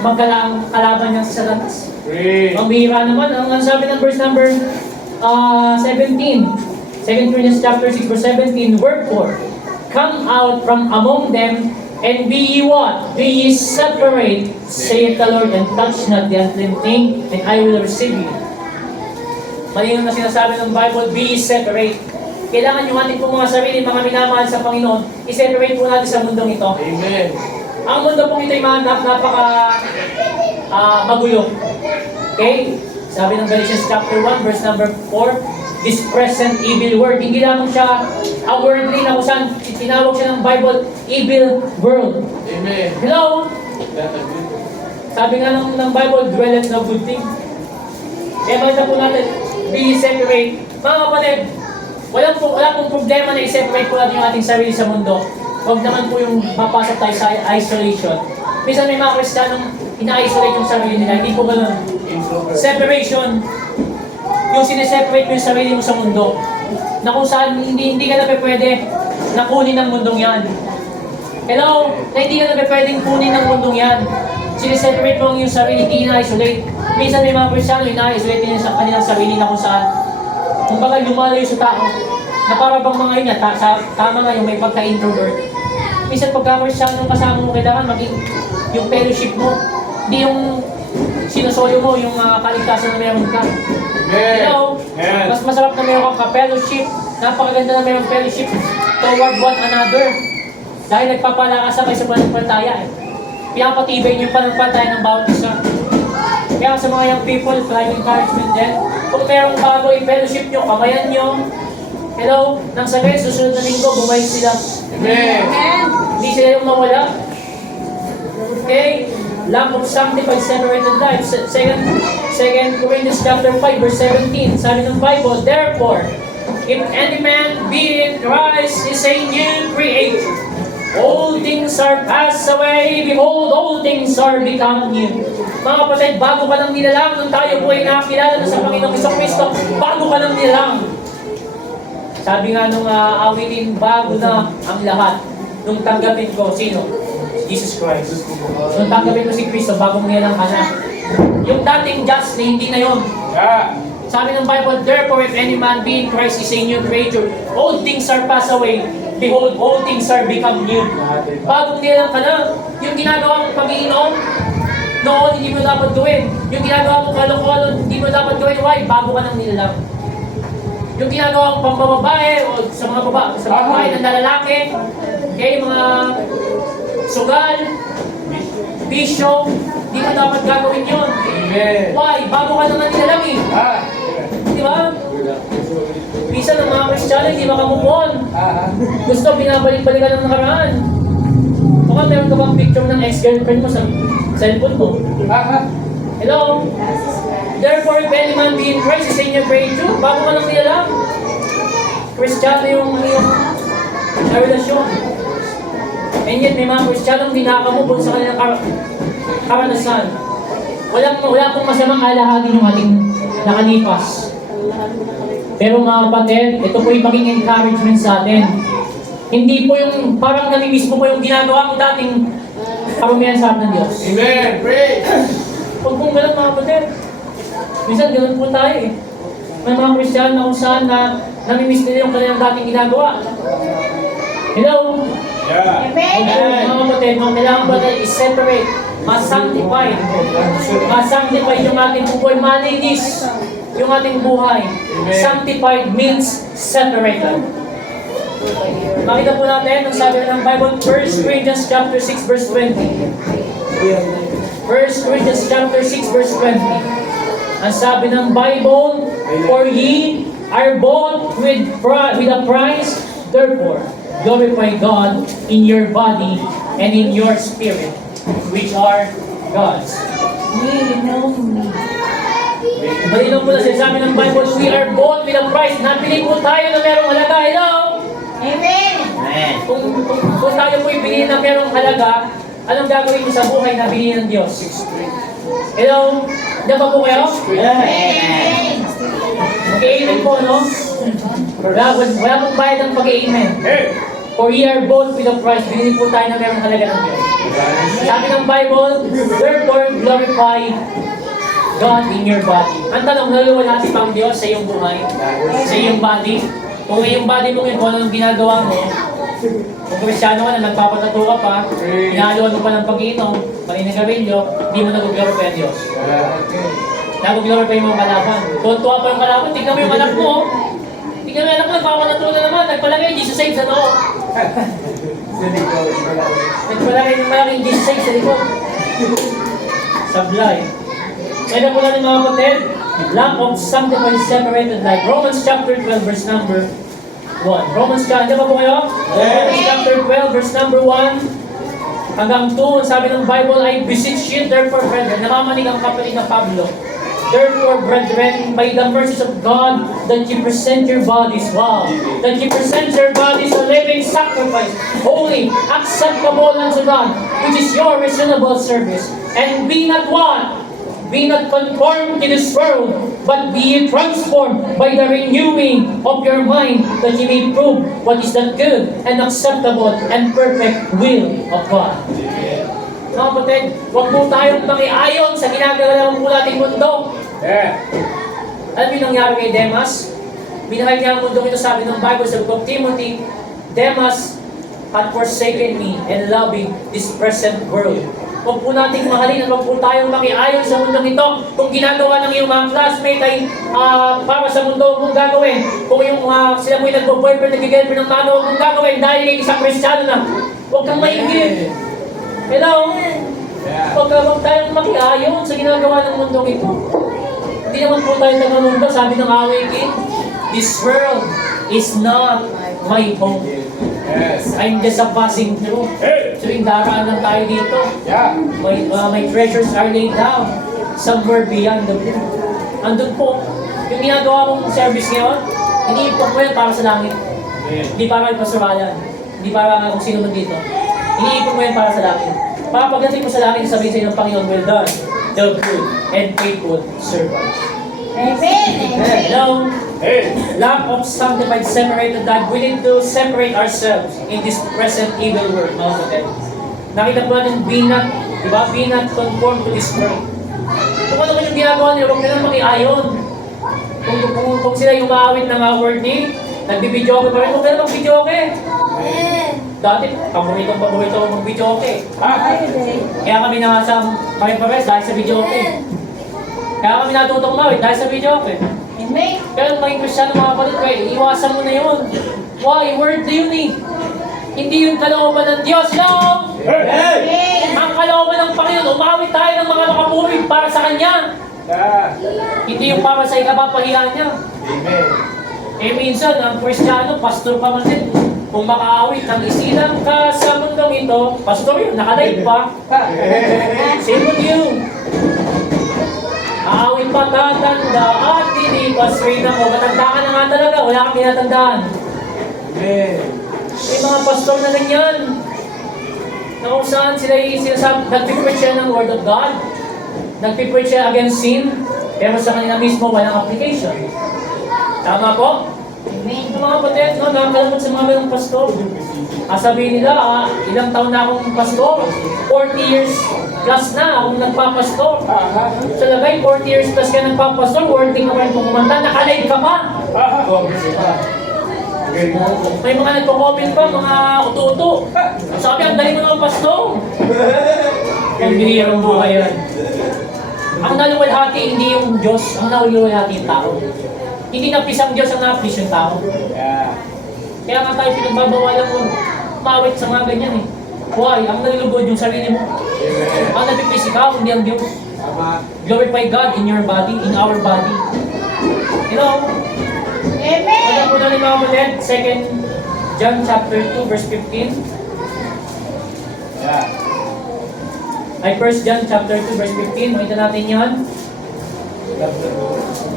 magkalaang kalaban niya sa Satanas. Ang bihira naman, ang sabi ng verse number 17. 2 Corinthians chapter 6 verse 17, wherefore, come out from among them, and be ye what? Be ye separate, saith the Lord, and touch not the unclean thing, and I will receive you. Malinaw na sinasabi ng Bible, be ye separate. Kailangan yung ating pong mga sarili, mga minamahal sa Panginoon, i-separate po natin sa mundong ito. Amen. Ang mundo pong ito ay napaka magulo. Okay? Sabi ng Galatians chapter 1, verse number 4, this present evil world. Hindi lamang siya a worldly na kung saan tinawag siya ng Bible, evil world. Amen. Hello? Sabi nga ng Bible, dwelleth no good thing. Kaya basta po natin, be separate. Mga kapatid, wala pong problema na i-separate po natin yung ating sarili sa mundo. Huwag naman po yung papasok tayo sa isolation. Minsan may mga Kristiyanong ina-isolate yung sarili nila. Hindi po ganun. Separation. Yung sineseparate mo yung sarili mo sa mundo. Na kung saan hindi ka na pwede na kunin ng mundong yan. Hello? Na hindi ka na pwedeng kunin ng mundong yan. Sineseparate mo yung sarili, hindi ina-isolate. Minsan may mga Kristiano, ina-isolate nila sa kanilang sarili na kung saan. Kung baga lumalayo sa tao. Na para bang mga yun niya, tama nga yung may pagka-introvert. Minsan pagka-Kristiano kasama mo, kailangan maging yung fellowship mo. Hindi yung sinusolo mo, yung kaligtasan na meron ka. Hello? Mas masarap na meron kang ka-fellowship. Napakaganda na meron fellowship toward one another. Dahil nagpapalakas kayo sa pananampalataya eh. Pinapatibay niyo yung pananampalataya ng bawat isa. Kaya sa mga young people, private encouragement din. Kung merong bago i-fellowship nyo, kamayan nyo. Hello? Nang sa ngayon, susunod na linggo, bumalik sila. Amen. Hindi sila yung mawala. Okay? Lack of sanctified separated life. Second Corinthians chapter 5 verse 17. Sabi ng Bible, therefore, if any man be in Christ, is a new creature. All things are passed away. Behold, all things are become new. Mga kapatid, bago ka ng nilalang, nung tayo po ay nakakilala na sa Panginoong Kristo, bago ka ng nilalang. Sabi nga nung awitin, bago na ang lahat. Nung tanggapin ko, sino? Jesus Christ. Nung tanggapin ko si Kristo, bagong nilalang ka na. Yung dating just na hindi na yun. Sabi ng Bible, therefore if any man be in Christ is a new creature. All things are passed away. Behold, all things are become new. Bagong nilalang ka na. Yung ginagawa mong pag-iinom, noon hindi mo dapat gawin. Yung ginagawa mong kalong-kalong, hindi mo dapat gawin. Why? Bago ka ng nilalang. Yung ginagawa mong pambababae o sa mga babae ng lalaki, okay, mga sugal, bisyo, hindi mo dapat gagawin yun. Amen. Why? Bago ka naman nilalang eh. Di ba? Kristyano, hindi makamupon. Gusto, binabalik-balikan ng nakaraan. Baka meron ka bang picture ng ex-girlfriend mo sa cellphone mo? Hello? Therefore, if any man be in Christ, is in your grade 2. Bago ka lang nilalang. Kristyano yung relasyon. And yet, may mga Kristyanong dinakamubon sa kanilang karanasan. Wala pong masamang alahagin yung ating nakalipas. Pero mga kapatid, ito po yung maging encouragement sa atin. Hindi po yung parang namimiss mo po yung ginagawa mo dating karumihan sa atin ng Diyos. Amen. Pray. Huwag pong ganun mga kapatid. Minsan ganun po tayo eh. May mga Kristiyano na kung saan na namimiss nila yung kanilang dating ginagawa. Hello? Yeah. Amen. Mga kapatid, mga kailangan ba tayo i-separate, ma-sanctify. Ma-sanctify yung ating buhay, malinis yung ating buhay. Sanctified means separated. Makita po natin, ang sabi ng Bible, 1 Corinthians chapter 6 verse 20. 1 Corinthians chapter 6 verse 20. Ang sabi ng Bible, for ye are bought with a price, therefore glorify God in your body and in your spirit, which are God's. Malinaw po na sinasabi ng Bible, we are bought with a price. Napili po tayo na merong halaga. Hello? Amen. Kung tayo po ibili na merong halaga, anong gagawin mo sa buhay na bilhin ng Diyos? Hello? Diyan pa po kayo? Amen. Mag-i-amen po, no? Wala pong bayad ang pag-i-amen. For ye are bought with a price. Bilhin po tayo na merong halaga ng Diyos. Sabi ng Bible, therefore glorify God in your body. Ang tanong, naluwalhati pa ang Diyos sa iyong buhay? Sa iyong body? Kung yung body mo, kung anong ginagawa mo, kung Kristiyano ka na, nagpapatato ka pa, hinahaluan mo pa ng pag-iinom, paninigarilyo, hindi mo nag-glorify ang Diyos. Nag-glorify yung mga kalaban. Tuwa pa yung kalaban, tignan mo yung anak mo. Tignan mo yung anak mo, nagpapatato na naman, nagpalagay Jesus save sa noo. Nagpalagay yung malaking Jesus save sa likod. Sablay. Kaya po natin mga kapatid, lack of sanctified separated life. Romans chapter 12 verse number 1. Romans chapter, ba po kayo? Romans chapter 12 verse number 1 hanggang 2, sabi ng Bible, I beseech you therefore brethren, namamanig ang kapatid na Pablo. Therefore brethren, by the mercies of God, that you present your bodies, that you present your bodies a living sacrifice, holy, acceptable unto God, which is your reasonable service. And be not what? Be not conformed to this world, but be ye transformed by the renewing of your mind, that ye may prove what is the good and acceptable and perfect will of God. Mga kapatid, huwag po tayong makiayon sa ginagawa po nating mundo. Alam mo yung nangyari kay Demas? Binahal niya ang mundo ito, sabi ng Bible sa book of Timothy, Demas had forsaken me and loving this present world. Huwag po nating mahalin at huwag po tayong makiayon sa mundong ito. Kung ginagawa ng iyong mga classmate ay para sa mundo, huwag mong gagawin. Kung yung sila mo yung nagbo-boyfriend, nag-girlfriend ng mano, huwag mong gagawin dahil kay isang Kristiyano na. Huwag kang maingit. Hello? Huwag tayong makiayon sa ginagawa ng mundong ito. Hindi naman po tayo nagmundo. Sabi ng Awakening, this world is not my home. Yes. I'm just a passing through. Tuwing daraan lang tayo dito. Yeah. My treasures are laid down somewhere beyond the blue. Andun po, yung ginagawa mong service ngayon, iniipon mo yan para sa langit. Hindi para kay Pastor Alan. Hindi para kung sino man dito. Iniipon mo yan para sa langit. Para pagdating mo sa langit, sabihin sa inyo ng Panginoon, well done, the good and faithful servant. Amen. Hello? Lack of sanctified separated life. We need to separate ourselves in this present evil world. Mga kapatid. Nakita po natin, be not, diba? Be not conformed to this world. Kung ano man yung ginagawa nila, huwag nilang makiayon. Kung sila yung maawit ng worthy, nagbibidyo ako pa rin, huwag nilang mag-video okay. Dati, paborito ko mag-video okay. Kaya kami nangasang pare-pares dahil sa video okay. Kaya kami natutong mawit dahil sa video okay. Amen. Pero maging Kristiyano mga kapatid, kaya iwasan mo na yun. Why? Word yun eh. Hindi yung kalooban ng Diyos. No! Amen. Ang kalooban ng Panginoon, umawit tayo ng mga makapuri para sa Kanya. Hindi yung para sa ikapapahiya niya. Amen. Eh minsan, ang Kristiyano, pastor pa man din. Kung makaawit ng isilang ka sa mundong ito, pastor yun, nakalive pa. Same with you. Aawit pa tatanda at tinipas rin ako. Matanda ka na nga talaga, wala kang pinatandaan. May mga pastor na ganyan. Na kung saan sila nagpipreach siya ng Word of God. Nagpipreach siya against sin. Pero sa kanila mismo, walang application. Tama po? Amen. Yung mga kapatid, no, nakakalapot sa mga ganong pastor. Sabihin nila, ilang taon na akong pastor? 40 years plus na akong nagpapastor. Sa lagay, 40 years plus ka nagpapastor, worthy ka pa rin kumanta, nakalive ka pa. May mga nagpo-comment pa, mga uto-uto. Sabi, ang dali mo naman pastor. Ang bihirang buhay yan. Ang naluwalhati, hindi yung Diyos, ang naluwalhati yung tao. Hindi napis ang Diyos, ang napis yung tao. Kaya nga tayo pinagbabawalan mo, mawit sa mga ganyan eh. Why? Ang nalulugod yung sarili mo. Ang nagpipis ikaw, hindi ang Diyos. Glorify God in your body, in our body. You know? Amen. Alam po na ni mga kapatid, 2 John chapter 2 verse 15. Ay 1 John chapter 2 verse 15, makita natin yan.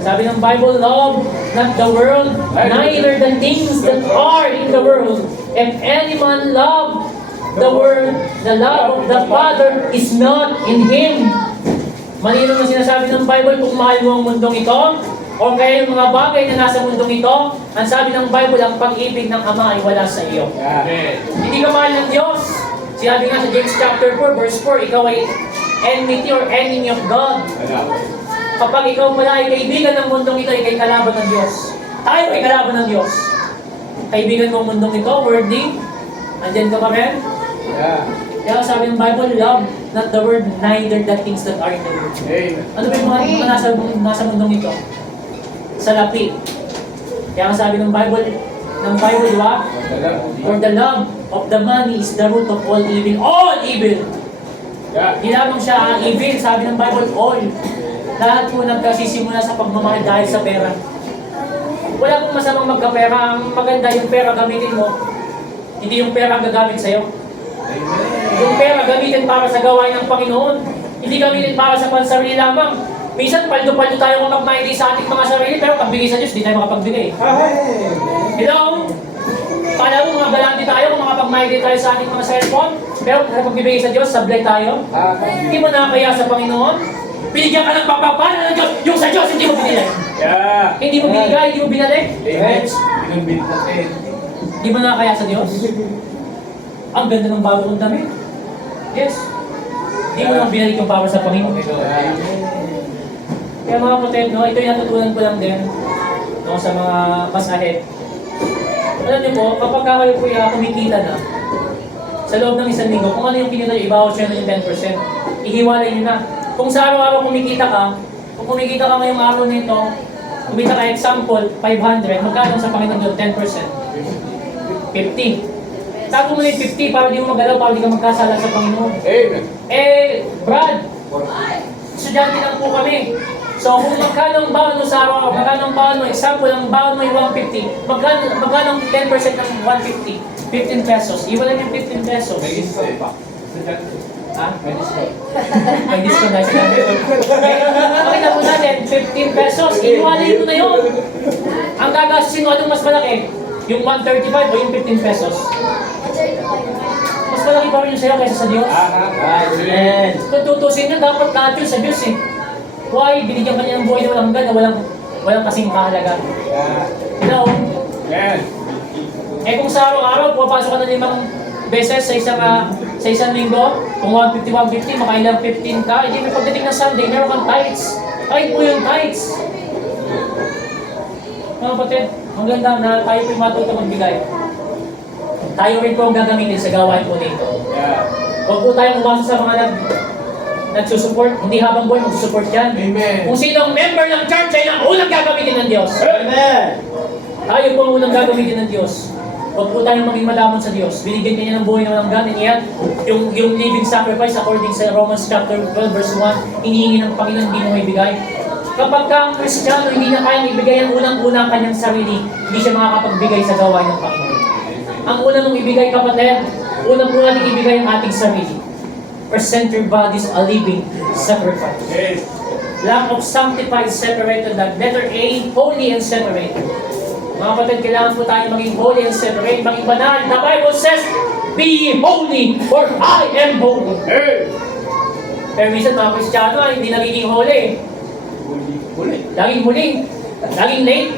Sabi ng Bible, love not the world, neither the things that are in the world. If any man love the world, the love of the Father is not in him. Malino na sinasabi ng Bible, kung mahal mo ang mundong ito, o kaya yung mga bagay na nasa mundong ito, ang sabi ng Bible, ang pag-ibig ng Ama ay wala sa iyo. Hindi ka mahal ng Diyos. Sinabi nga sa James chapter 4, verse 4, ikaw ay enmity or enemy of God. Kapag ikaw pala ay kaibigan ng mundong ito, ikay kalaban ng Diyos. Tayo ay kalaban ng Diyos. Kaibigan mo ang mundong ito, worthy. Andyan ka pa rin? Kaya sabi ng Bible, love not the world, neither the things that are in the world. Ano ba yung mga nasa mundong ito? Salapi. Kaya sabi ng Bible, di ba? For the love of the money is the root of all evil. All evil! Di lamang siya ang evil, sabi ng Bible, all. Lahat po nagkasisimula sa pagmamahal dahil sa pera. Wala pong masamang magkapera. Ang maganda yung pera gamitin mo. Hindi yung pera gagamit sa'yo. Yung pera gamitin para sa gawain ng Panginoon. Hindi gamitin para sa pansarili lamang. Minsan, paldo-paldo tayo makapagmaili sa ating mga sarili, pero pagbigay sa Diyos, di tayo makapagbigay. Hello? Kala mo mga galante tayo kung makapagmaili tayo sa ating mga cellphone, pero pagbibigay sa Diyos, sablay tayo. Hindi mo nakakaya sa Panginoon. Binigyan ka ng papapala ng Diyos, yung sa Diyos, hindi mo binili. Hindi mo binigay, hindi mo binali. Hindi mo nakakaya sa Diyos. Ang ganda ng bago kong damit. Yes. Hindi mo nang binalik yung power sa Panginoon. Kaya mga kapatid, no, ito yung natutunan ko lang din, no, sa mga mas ahead. Alam niyo po, kapag kayo po kumikita na, sa loob ng isang linggo, kung ano yung kinita nyo, ibawat siya ng 10%. Ihiwalay nyo na. Kung sa araw-araw kumikita ka, kung kumikita ka ngayong araw na ito, kumita ka example, 500, magkano sa Panginoon doon? 10%. 50. Tago mo na yung 50 para di mo magalaw, para di ka magkasala sa Panginoon. Amen. Brad, estudyante lang po kami. So kung magkano ang baon mo sa araw, magkano ang baon mo, example, ang baon mo yung 150, magkano ang 10% ng 150? 15 pesos. Iwala yung 15 pesos. May discount pa. Ha? May discount. May discount na siya. Pakita po natin, 15 pesos. Iwalay mo na yun. Ang gagastusin mo, anong mas malaki? Yung 135 o yung 15 pesos? Mas malaki pa rin yung sa'yo kaysa sa Diyos. Kung tutusin nyo, dapat lahat yun sa Diyos eh. Why? Binigyan ka niya ng buhay na walang hanggan, na walang kasing kahalaga. You know? Eh kung sa araw-araw, pumapasok ka na 5 beses sa isang linggo, kung 150, makailang 15 ka, hindi may pagdating ng Sunday, meron kang tithes. Kahit po yung tithes. Mga kapatid, ang ganda na tayo po yung matuto magbigay. Tayo rin po ang gagamitin sa gawain po dito. Huwag po tayong umasa sa mga nagsusupport, hindi habang buhay magsusupport yan. Amen. Kung sino ang member ng church ay ang unang gagamitin ng Diyos. Amen. Tayo po ang unang gagamitin ng Diyos. Huwag po tayong maging malamon sa Diyos. Binigyan niya ng buhay na walang ganin. Yan, yung living sacrifice according sa Romans chapter 12 verse 1, hinihingi ng Panginoon, hindi mo maibigay. Kapag ka ang Kristiyano hindi niya kayang ibigay ang unang-unang kanyang sarili, hindi siya makakapagbigay sa gawain ng Panginoon. Ang una mong ibigay, kapatid, unang-una nating ibigay ang ating sarili. Present your bodies a living sacrifice. Yes. Lack of sanctified, separated. Letter A, holy and separated. Mga kapatid, kailangan po tayo maging holy and separate, maging banal. The Bible says, be ye holy, for I am holy. Hey. Pero minsan mga Kristiyano ay hindi nagiging holy. Huli. Laging huli. Laging late.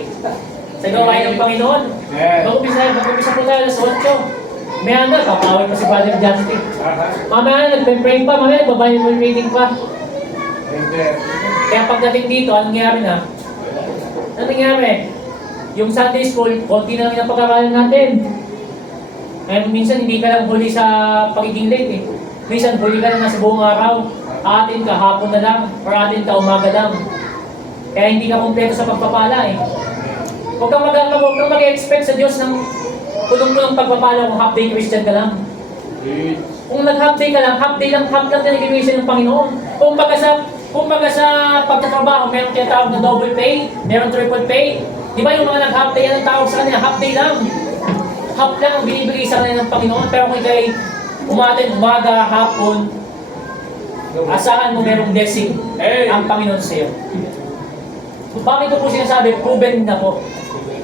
Sa gawain ng Panginoon. Yes. Mag-umpisa po tayo alas 8. May anda, papawin pa si Father Justin. Aha. Mamaya nagpe-pray pa, mamaya nagbabible reading pa. Amen. Kaya pagdating dito, anong nangyari na? Anong nangyari? Yung Sunday school, konti na lang yung pag-aralan natin. Kaya minsan hindi ka lang huli sa pagiging late eh. Minsan huli ka lang na sa buong araw. Atin ka hapon na lang, or atin ka umaga lang. Kaya hindi ka kumpleto sa pagpapala eh. Huwag kang mag-expect sa Diyos ng punong-punong pagpapala kung half-day Christian ka lang. Kung nag-half-day ka lang, half-day lang na nag-ibigay ng Panginoon. Kumbaga sa pagtatrabaho, meron tinatawag na double pay, meron triple pay. Di ba yung mga nag-half-day, yan ang tawag sa kanila, half-day lang. Half lang ang binibigay sa kanila ng Panginoon. Pero kung ikay umaten, umaga, hapon, asahan mo merong blessing ang Panginoon sa iyo. Bakit ko po sinasabi? Proven na po.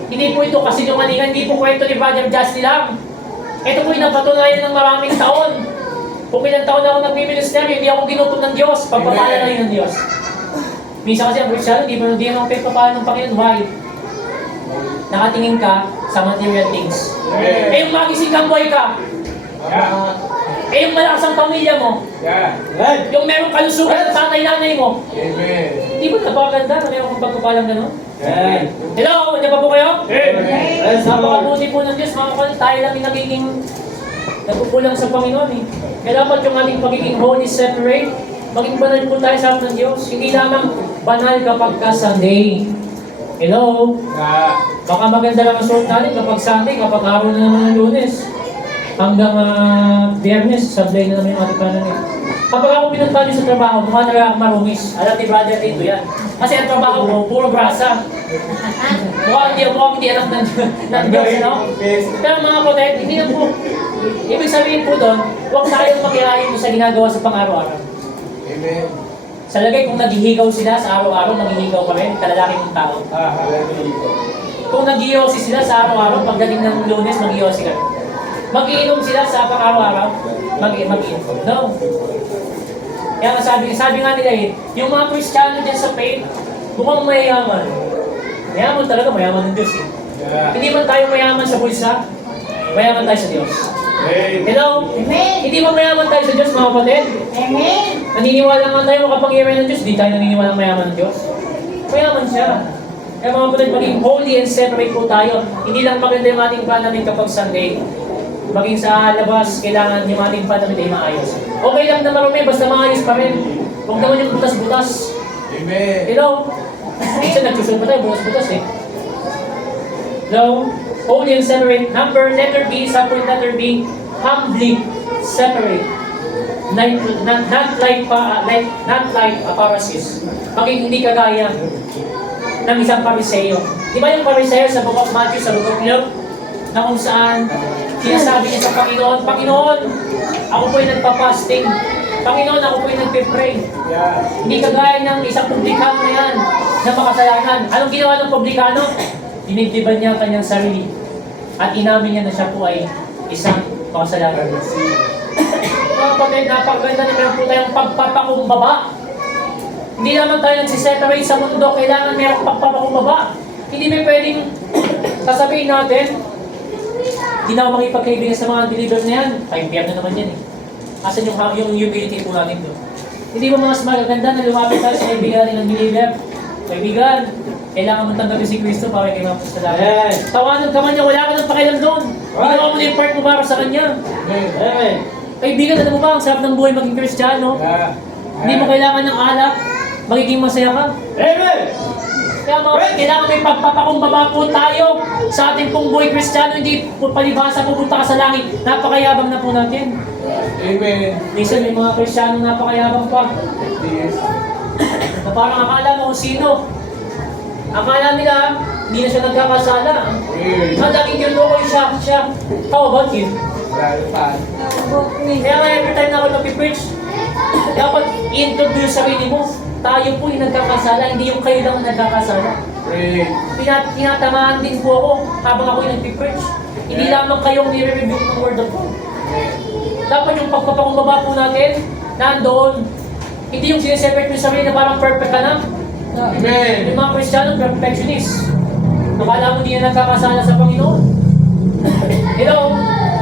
Hindi po ito kasi yung malingan, hindi po kwento ni Brother Justin lang. Ito po yung napatunayan ng maraming taon. Kung ilang taon na ako nag-ministry, hindi ako ginutom ng Diyos. Pagpapala na yun ng Diyos. Minsan kasi ang Christian, hindi ako pagpapala ng Panginoon. Why? Nakatingin ka sa material things. Eh yung magising kang boy ka. Eh yung malakas ang pamilya mo. Yung merong kalusugan sa tatay-nanay mo. Amen. Di ba napakaganda na meron kong pagpapalang gano'n? Hello! Hindi pa po kayo? Napakabuti po ng Diyos, mga kapatid, tayo lang yung nagiging nagpupulang sa Panginoon eh. Kaya dapat yung ating pagiging holy, separate, maging banal po tayo sa harap ng Diyos. Hindi lamang banal kapag ka Sunday. Hello? Baka maganda lang ang suot natin kapag Sunday, kapag araw na naman ng Lunes. Hanggang Biyernes, sablay na naman yung ating pananit. Kapag ako pinunta niyo sa trabaho, mukha talaga akong marumis. Alam ni Brother dito yan. Kasi ang trabaho ko, puro brasa. Mukhang hindi anak ng Diyos, no? Pero mga kapatid, hindi na po. Ibig sabihin po doon, huwag tayong makihayin sa ginagawa sa pang-araw-araw. Amen. Sa lagay, kung naghihigaw sila sa araw-araw, naghihigaw ka rin, kalalaki mong tao. Kung naghihiyosi sila sa araw-araw, pagdating ng Lunes, maghihiyosi ka rin. Mag-iinom sila sa pang-araw-araw, mag-iinom. No. Kaya sabi nga nila eh, yung mga Kristiyano dyan sa faith, mukhang mayayaman. Mayaman talaga, mayaman ng Diyos eh. Hindi man tayo mayaman sa bulsa, mayaman tayo sa Diyos. Hello? Amen. Hindi ba mayaman tayo sa Diyos, mga kapatid? Amen. Naniniwala nga tayo makapangyarihan ng Diyos, di tayo naniniwala mayaman ng Diyos. Mayaman siya. Kaya mga kapatid, maging holy and separate po tayo. Hindi lang maganda yung ating plan namin kapag Sunday. Maging sa labas, kailangan yung ating plan namin ay maayos. Okay lang na marumi, basta maayos pa rin. Huwag naman yung butas-butas. Amen. Hello? Minsan nagsusunod pa tayo, butas-butas eh. Hello? Holy and separate. Letter B, subpoint letter B, humbly separate. Not like a Pharisees. Maging hindi kagaya ng isang Pariseo. Di ba yung Pariseo sa Book of Matthew, sa Book of Luke, na kung saan sinasabi niya sa Panginoon, Panginoon, ako po'y nagpa-fasting. Panginoon, ako po'y nagpe-pray. Hindi kagaya ng isang publikano na yan, na makasalanan. Anong ginawa ng publikano? Dinibdiban niya ang kanyang sarili. At inamin niya na siya po ay isang makasalanan. Mga kapatid, napakaganda na meron po tayong pagpapakumbaba. Hindi naman tayo nagsiseparate sa mundo, kailangan mayroong pagpapakumbaba. Hindi may pwedeng sasabihin natin, hindi na ako makipagkaibigan sa mga believers na yan. Kaibigan na naman yan eh. Asan yung humility po natin doon? Hindi ba mas magaganda na lumapit tayo sa kaibigan natin ng believer? Kaibigan, kailangan mong tanggapin si Kristo para kayo mapasalanan. Tawanan ka man niya, wala ka ng pakialam doon. Ginawa mo na yung part mo para sa kanya. Kaibigan, alam mo ba, ang sarap ng buhay maging Kristiyano? Hindi mo kailangan ng alak, magiging masaya ka. Amen. Kaya mga kailangan may pagpapakumbaba po tayo sa ating pong buhay Kristiyano, hindi po palibhasa pupunta ka sa langit. Napakayabang na po natin. Amen. Minsan may mga Kristiyano napakayabang pa. Yes. Na parang akala mo kung sino. Akala nila, hindi na siya nagkakasala. Madaling yun ko siya. How about you? Kaya nga every time na ako nag-preach, dapat i-introduce sa sarili mo. Tayo po yung nagkakasala, hindi yung kayo lang ang nagkakasala. Tinatamaan din po ako habang ako yung nag-preach. Hindi lamang kayong nire-review ng Word of God. Dapat yung pagpapakumbaba po natin, nandoon. Hindi yung sineseparate mo yung sarili na parang perfect ka na. Amen. Yung mga Kristiyano, perfectionist. Nakala mo hindi na nagkakasala sa Panginoon. Hello,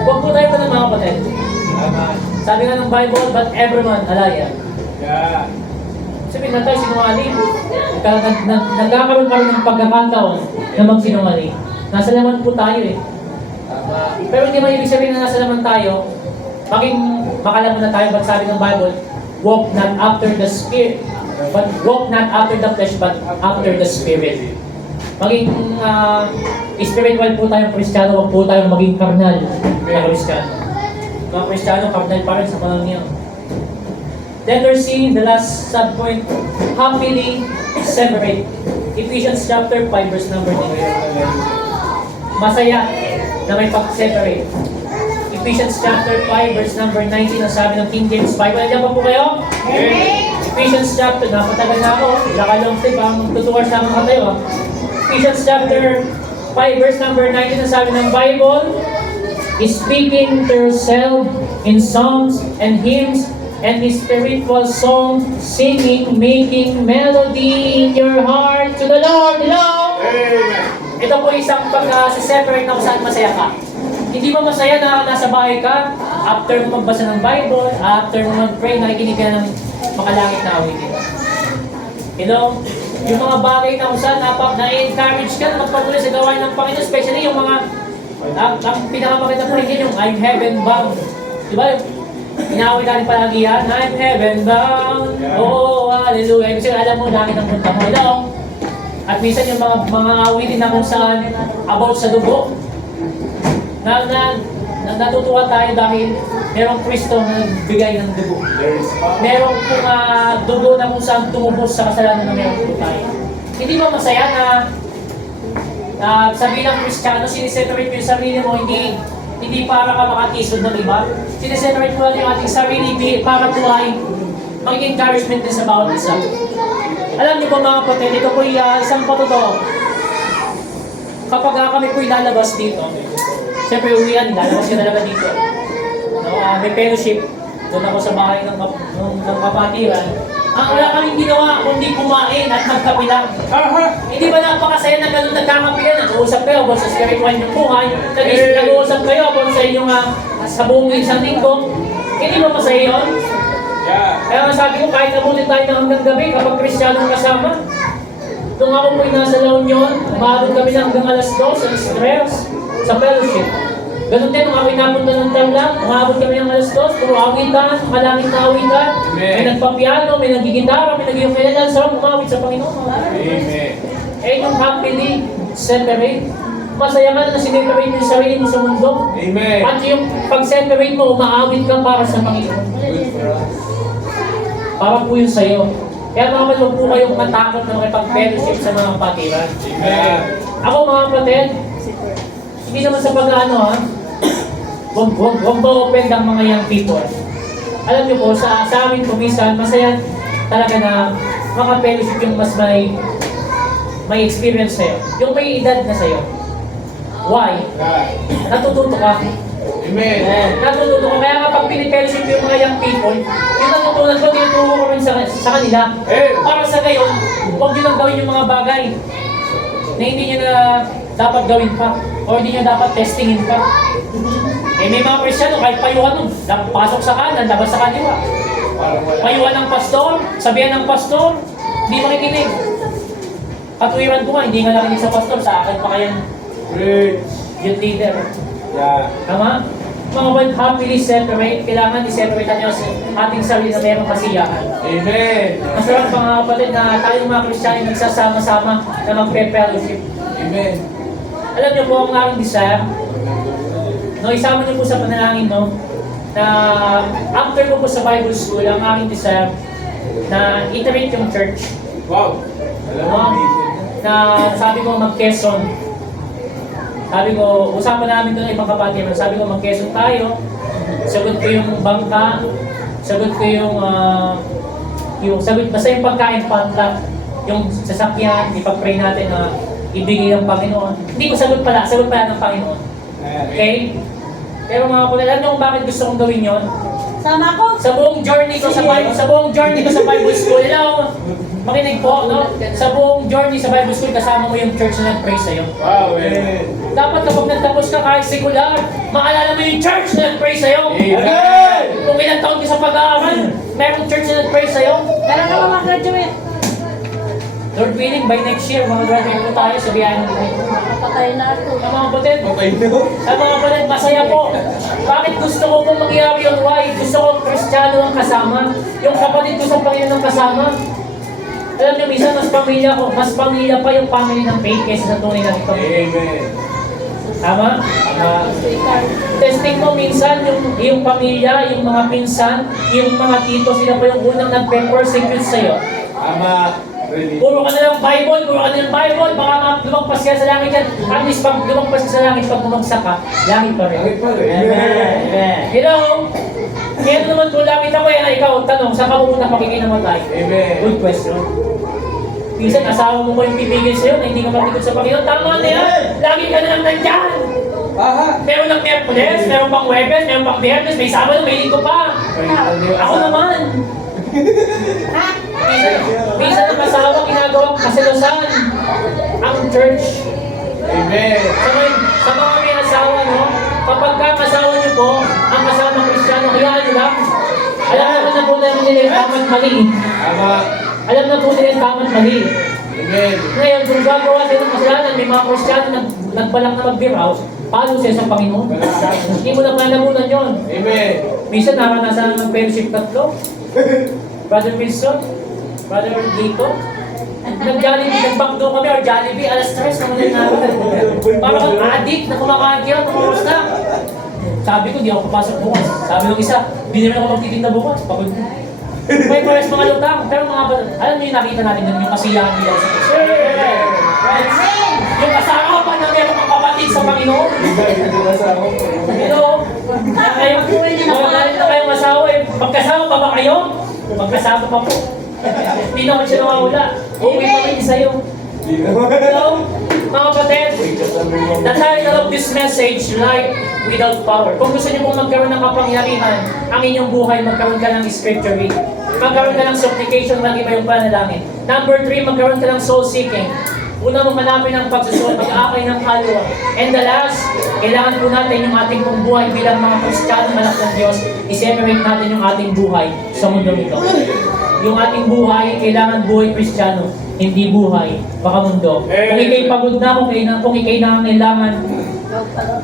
huwag po tayo pa ng mga kapatid. Sabi nga ng Bible, but everyone a liar. Sabihin na tayo sinungaling. Nagkakaroon pa rin ng pagkakataon na magsinungaling. Nasa laman po tayo eh. Pero hindi man ibig sabihin na nasa laman tayo, maging makalaman na tayo, ba't sabi ng Bible, walk not after the spirit, but walk not after the flesh, but after the spirit. Maging spiritual po tayong Kristiyano, huwag po tayong maging karnal na Kristiyano. Mga Kristiyano, karnal pa rin sa panahon niya. Then we're seeing the last subpoint, happily separate. Ephesians chapter 5 verse number 9. Masaya na may pag-separate. Ephesians chapter 5 verse number 19 ang sabi ng King James Bible. Nandiyan pa po kayo? Ephesians chapter, napatagal na ako. Lakalong tip, magtutuwar sa mga katayo. Ephesians chapter 5 verse number 19 ang sabi ng Bible, speaking to yourself in songs and hymns and spiritual song, singing, making melody in your heart to the Lord. Hello? Amen. Ito po isang pag-separate na kung saan masaya ka. Hindi ba masaya na nasa bahay ka, after mo magbasa ng Bible, after mo mag-pray, nakikinig ka ng makalangit na awitin. Hello? Yung mga bagay na kung saan na-encourage ka na magpatuloy sa gawain ng Panginoon, especially yung mga, ang pinakamaganda po rin yung I'm heaven bound. Diba? Inawit natin palagi yan, I'm heaven bound. Oh, hallelujah. Kasi alam mo, langit ang punta mo. Hello? At minsan yung mga awitin na kung saan about sa dugo. Natutuwa tayo dahil merong Kristo na nagbigay ng dugo. Merong dugo na kung saan tumubos sa kasalanan na meron po tayo. Hindi ba masaya na sabi ng Kristiyano, siniseparate mo yung sarili mo, hindi para ka makatisod ng iba. Siniseparate mo lang yung ating sarili para po ay maging encouragement din sa bawat isa. Alam niyo po mga kapatid, ito po isang patotoo. Kapag kami po lalabas dito, siyempre uwian, lalabas ka talaga dito. No, may fellowship, doon ako sa bahay ng kapatiran. Ang wala kaming ginawa, kundi kumain at magkape lang. Hindi ba napakasaya na ganun nagkakapilan? Nag-uusap kayo about sa spiritual ng buhay. Nag-uusap kayo about sa inyong sa buong isang linggo. Hindi ba masaya yun? Kaya nga sabi ko, kahit nabutin tayo ng hanggang gabi kapag Kristiyano kasama. Nung ako po'y nasa La Union, umabot kami ng hanggang alas 2 sa stress, sa fellowship. Ganun din, nung ako'y napunta ng Tarlac, umabot kami ng alas 2, puro awitan, makalangit na awitan. May nagpapiano, may nagigitara, may nag-iukilan. Sarap umawit sa Panginoon. Amen. Eh, yung happily separate. Masaya ka na sineparate mo yung sarili mo sa mundo. Amen. At yung pag-separate mo, umaawit ka para sa Panginoon. Para po yun sa'yo. Kaya mga huwag po kayong matakot na makipag-fellowship sa mga kapatiran. Amen. Ako mga kapatid, hindi naman sa pag-ano huwag ba open ang mga young people. Alam niyo po, sa amin po minsan, masaya talaga na maka-fellowship yung mas may experience sa'yo. Yung may edad na sa'yo. Why? Natututo ka. Amen. Natututo ko. Kaya nga pag pinipellowship yung mga young people, yung natutunan ko, tinuturo ko rin sa kanila. Para sa ngayon, huwag nyo lang gawin yung mga bagay na hindi nyo na dapat gawin pa. O hindi nyo dapat testingin pa. Eh may mga Kristiyano, kahit payuhan nun, pasok sa kanan, labas sa kaliwa. Payuhan ng pastor, sabihan ng pastor, hindi makikinig. Katuwiran ko nga, hindi nga nakinig sa pastor, sa akin pa kayang youth leader. Tama? Mga when happily separate, kailangan i-separate natin ang ating sarili na mayroong kasiyahan. Amen. Masarap mga kapatid na tayong mga Kristiyano nagsasama-sama na magpe-fellowship. Amen. Alam niyo po ang aking desire, no, isama niyo po sa panalangin, no, na after ko po sa Bible School, ang aking desire na iterate yung church. Wow. Alam mo, na sabi ko mag-Quezon. Sabi ko, usapan namin doon ng ibang kapatid. Sabi ko mag-Quezon tayo. Sagot ko yung bangka. Sagot ko sagot, basta yung pagkain pantlat. Yung sasakyan, ipag-pray natin na ibigay ng Panginoon. Hindi ko sagot pala ng Panginoon. Okay? Pero mga kapatid, alam niyo kung bakit gusto kong gawin yon? Sama ko. Sa buong journey ko sa Bible School, hello, makinig po, no? Sa buong journey sa Bible School, kasama mo yung church na nag-pray sa'yo. Wow, eh. Dapat kapag nagtapos ka kahit sekular, maalala mo yung church na nag-pray sa'yo. Amen! Kung ilang taon ka sa pag-aaral, merong church na nag-pray sa'yo. Kailan ka mag-graduate? Lord willing, by next year, mga graduate po tayo sa biyahe ng tayo. Patay na ito. Sa mga kapatid, Okay no? sa mga kapatid, masaya po. Bakit gusto ko po mangyari yung why? Gusto ko Kristiyano ang kasama. Yung kapatid ko sa Panginoon ang kasama. Alam niyo, minsan mas pamilya pa yung family ng faith kaysa sa tunay na pamilya. Amen. Tama? Testing mo minsan yung pamilya, yung mga pinsan, yung mga tito, sila pa yung unang nagpe-persecute sa'yo. Ama. Really. Puro ka na ng Bible, baka lumagpas ka sa langit yan. At least pag lumagpas ka sa langit, pag bumagsak ka, langit pa rin. Langit pa rin. Amen. You know, kaya naman kung langit ako yan, ikaw, tanong, saan ka muna pakikinamatay? Amen. Good question. Minsan, asawa mo ko yung pipigil sa'yo na hindi ka matikot sa Panginoon. Tama na yan! Lagi ka na lang nandyan! Aha. Meron ng Merkules, meron pang Webes, meron pang Biyernes, may Sabado, may Linggo pa. Ako naman. Ha? Minsan ang asawa ginagawang kaselosan ang church. Amen. Sa mga may asawa, no? Kapag ka asawa niyo po, ang kasama Kristiyano, hayaan niyo lang. Alam na po namin nila yung tama at mali. Ama. Alam na po nila yung tama at mali. Amen. Ngayon, kung gagawa sila ng kasalanan, may mga Kristiyano nagbalak na mag-biraw, paano siya sa Panginoon? Hindi mo na panamunan yun. Amen. Minsan naranasan ng fellowship tatlo. Brother Wilson, Brother Dito, nag-Jollibee, nag-Backdo kami or Jollibee, alas 3 naman din namin. Parang kang addict na kumakain ka, kumusta? Sabi ko, di ako papasok bukas. Sabi ng isa, di naman ako magtitinda bukas. Pagod ko. May pares mga lutang. Pero mga alam niyo yung nakita natin yun, yung kasiyahan nila sa Kristo. Yung kasama pa na meron kang kapatid sa Panginoon. You know, na kayong asawa eh. Magkasama pa ba kayo? Magkasama pa po. Hindi naman siya nawawala. Uwi pa rin sa'yo. Hello, mga kapatid. The title of this message, Life Without Power. Kung gusto niyo pong magkaroon ng kapangyarihan, ang inyong buhay, magkaroon ka ng scripture reading. Magkaroon ka ng supplication, mag-iba yung panalangin. Number 3, magkaroon ka ng soul seeking. Una mong hanapin ang pagsusunod, pag-aakay ng kaluluwa. And the last, kailangan po natin yung ating pong buhay bilang mga Kristiyano, anak ng Diyos, i-separate natin yung ating buhay sa mundo nito. Yung ating buhay, kailangan buhay Kristiyano, hindi buhay baka-mundo. Kung ikay pagod na, kung ikay nangangailangan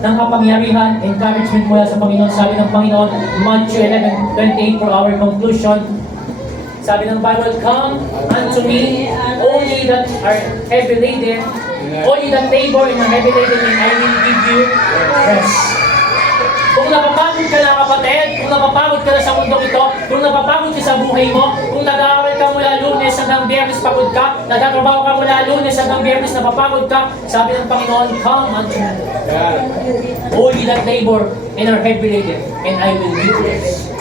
ng kapangyarihan, encouragement mula sa Panginoon, sabi ng Panginoon, Matthew 11:28 for our conclusion, sabi ng Bible, come unto me, all ye that are heavy laden, all ye that labor and are heavy laden, and I will give you rest. Kung napapagod ka na kapatid, kung napapagod ka na sa mundo ito, kung napapagod ka sa buhay mo, kung nag-aaral ka mula Lunes hanggang Biyernes pagod ka, nagtatrabaho ka mula Lunes hanggang Biyernes napapagod ka, sabi ng Panginoon, come unto me. All ye that labor and are heavy laden, and I will give you rest.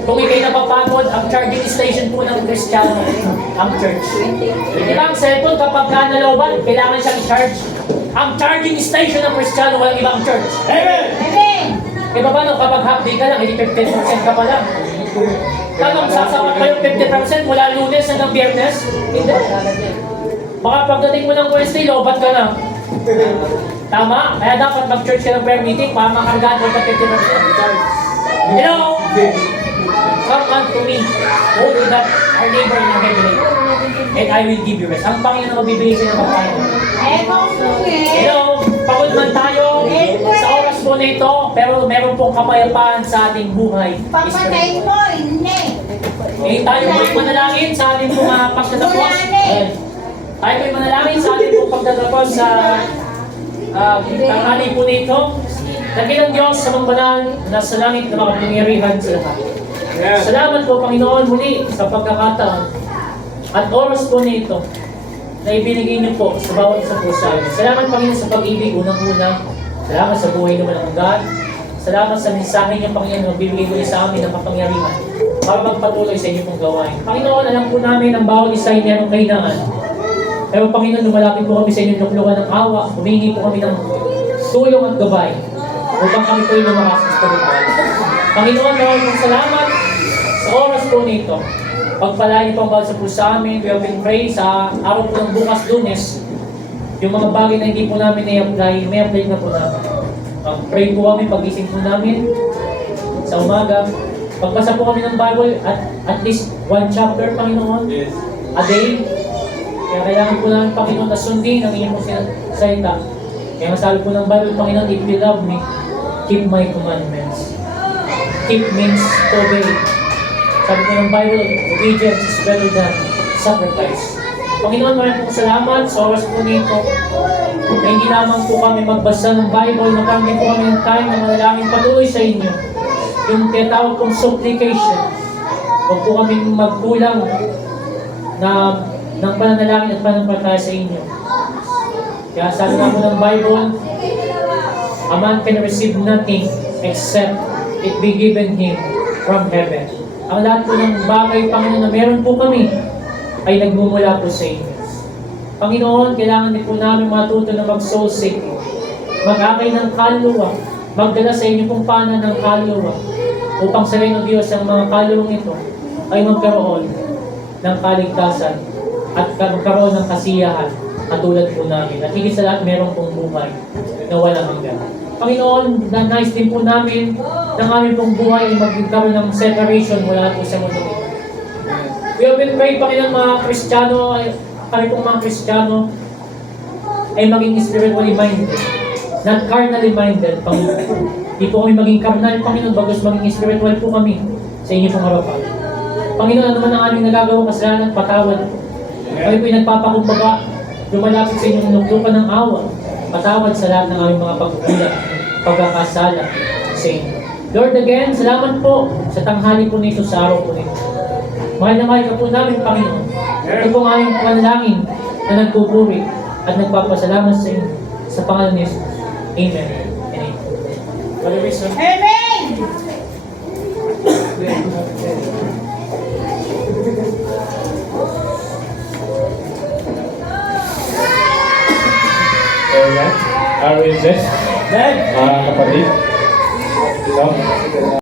Kung ikay napapagod, ang charging station po ng Kristiyano, ang church. Di ba ang cellphone kapag naloban, kailangan siyang i-charge? Ang charging station ng Kristiyano, walang ibang church. Amen! Amen! E paano kapag half day ka lang, hindi 50% ka pa lang? Tanong, sasapat pa yung 50% mula Lunes hanggang Biyernes? Hindi. Baka pagdating mo ng Wednesday, lobat ka na. Tama? Kaya dapat mag-church ka ng prayer meeting para makargaan mo ka 50%. Hello? Come unto me, all you that are labor in your heavy labor, and I will give you rest. Ang Panginoon magbibigay sa inyo ng Panginoon. Hello, pagod man tayo sa oras po na ito, pero meron pong kapayapaan sa ating buhay. Papatayin mo, hindi. Eh, tayo po'y manalangin sa ating pong pagtatapos. Tayo po'y manalangin sa ating pong pagtatapos sa tanghali po nito. Dakilang Diyos sa mga banal na sa langit na makapangyarihan sa lahat. Salamat po, Panginoon, muli sa pagkakataon at oras po nito na ibinigay niyo po sa bawat isa po sa amin. Salamat Panginoon sa pag-ibig unang-una. Salamat sa buhay naman ng God. Salamat sa mensahe niyo Panginoon na bibigay ko sa amin ng kapangyarihan para magpatuloy sa inyo pong gawain. Panginoon, alam po namin ang bawat isa ay mayroong kahinaan. Pero Panginoon, lumalapit po kami sa inyong luklukan ng awa. Humingi po kami ng tulong at gabay upang kami po ay lumakas sa spiritual. Panginoon, maraming pong salamat sa oras po nito. Pagpalain niyo po ang bawat isa po sa amin. We have been praying sa araw po ng bukas Lunes. Yung mga bagay na hindi po namin i-apply, may apply na po namin. Pray po kami pagising po namin sa umaga. Pagbasa po kami ng Bible at least one chapter, Panginoon, a day. Kaya kailangan po namin, Panginoon, na sundin ang inyong salita. Kaya masabi po ng Bible, Panginoon, if you love me, keep my commandments. Keep means to obey. Sabi po ng Bible, obedience is better than sacrifice. Panginoon, maraming pong salamat sa oras po nito. Na hindi lamang po kami magbasa ng Bible, magkamit po kami ng time na manalangin patuloy sa inyo. Yung tinatawag kong supplication. Huwag po kami magkulang na ng pananalangin at panampalataya sa inyo. Kaya sabi nga po ng Bible, a man can receive nothing except it be given him from heaven. Ang lahat po ng bagay, Panginoon, na meron po kami ay nagmumula po sa inyo. Panginoon, kailangan din po namin matuto na mag-soul seeking, mag-akay ng kaluluwa, magdala sa inyo pong pana ng kaluluwa, upang sa rin ng Diyos ang mga kaluluwang ito ay magkaroon ng kaligtasan at magkaroon ng kasiyahan katulad po namin. At higit sa lahat, meron pong buhay na walang hanggan. Panginoon, nais din po namin ng aming pong buhay ay magkaroon ng separation mula po sa mundo ito. We have been praying, Panginoon, mga Kristiyano, kami pong mga Kristiyano ay maging spiritually minded, not carnally minded, Panginoon. Di po kami maging carnal, Panginoon, bagos maging spiritual po kami sa inyo pong harapan. Panginoon, ano man ang aming nagagawang kasalanan, patawad. Kami po ay nagpapakumbaga, lumalapit sa inyong luklukan ng awa, patawad sa lahat ng aming mga pagkukulang, pagkakasala sa inyo. Lord, again, salamat po sa tanghali po nito, sa araw po nito. Mahal na mahal ka po namin, Panginoon. Ito po ang aming panalangin na nagpupuri at nagpapasalamat sa inyo sa pangalan ni Jesus. Amen. And amen. Brother Wilson. Amen! Alright. Are we blessed? Mga kapatid? Ito?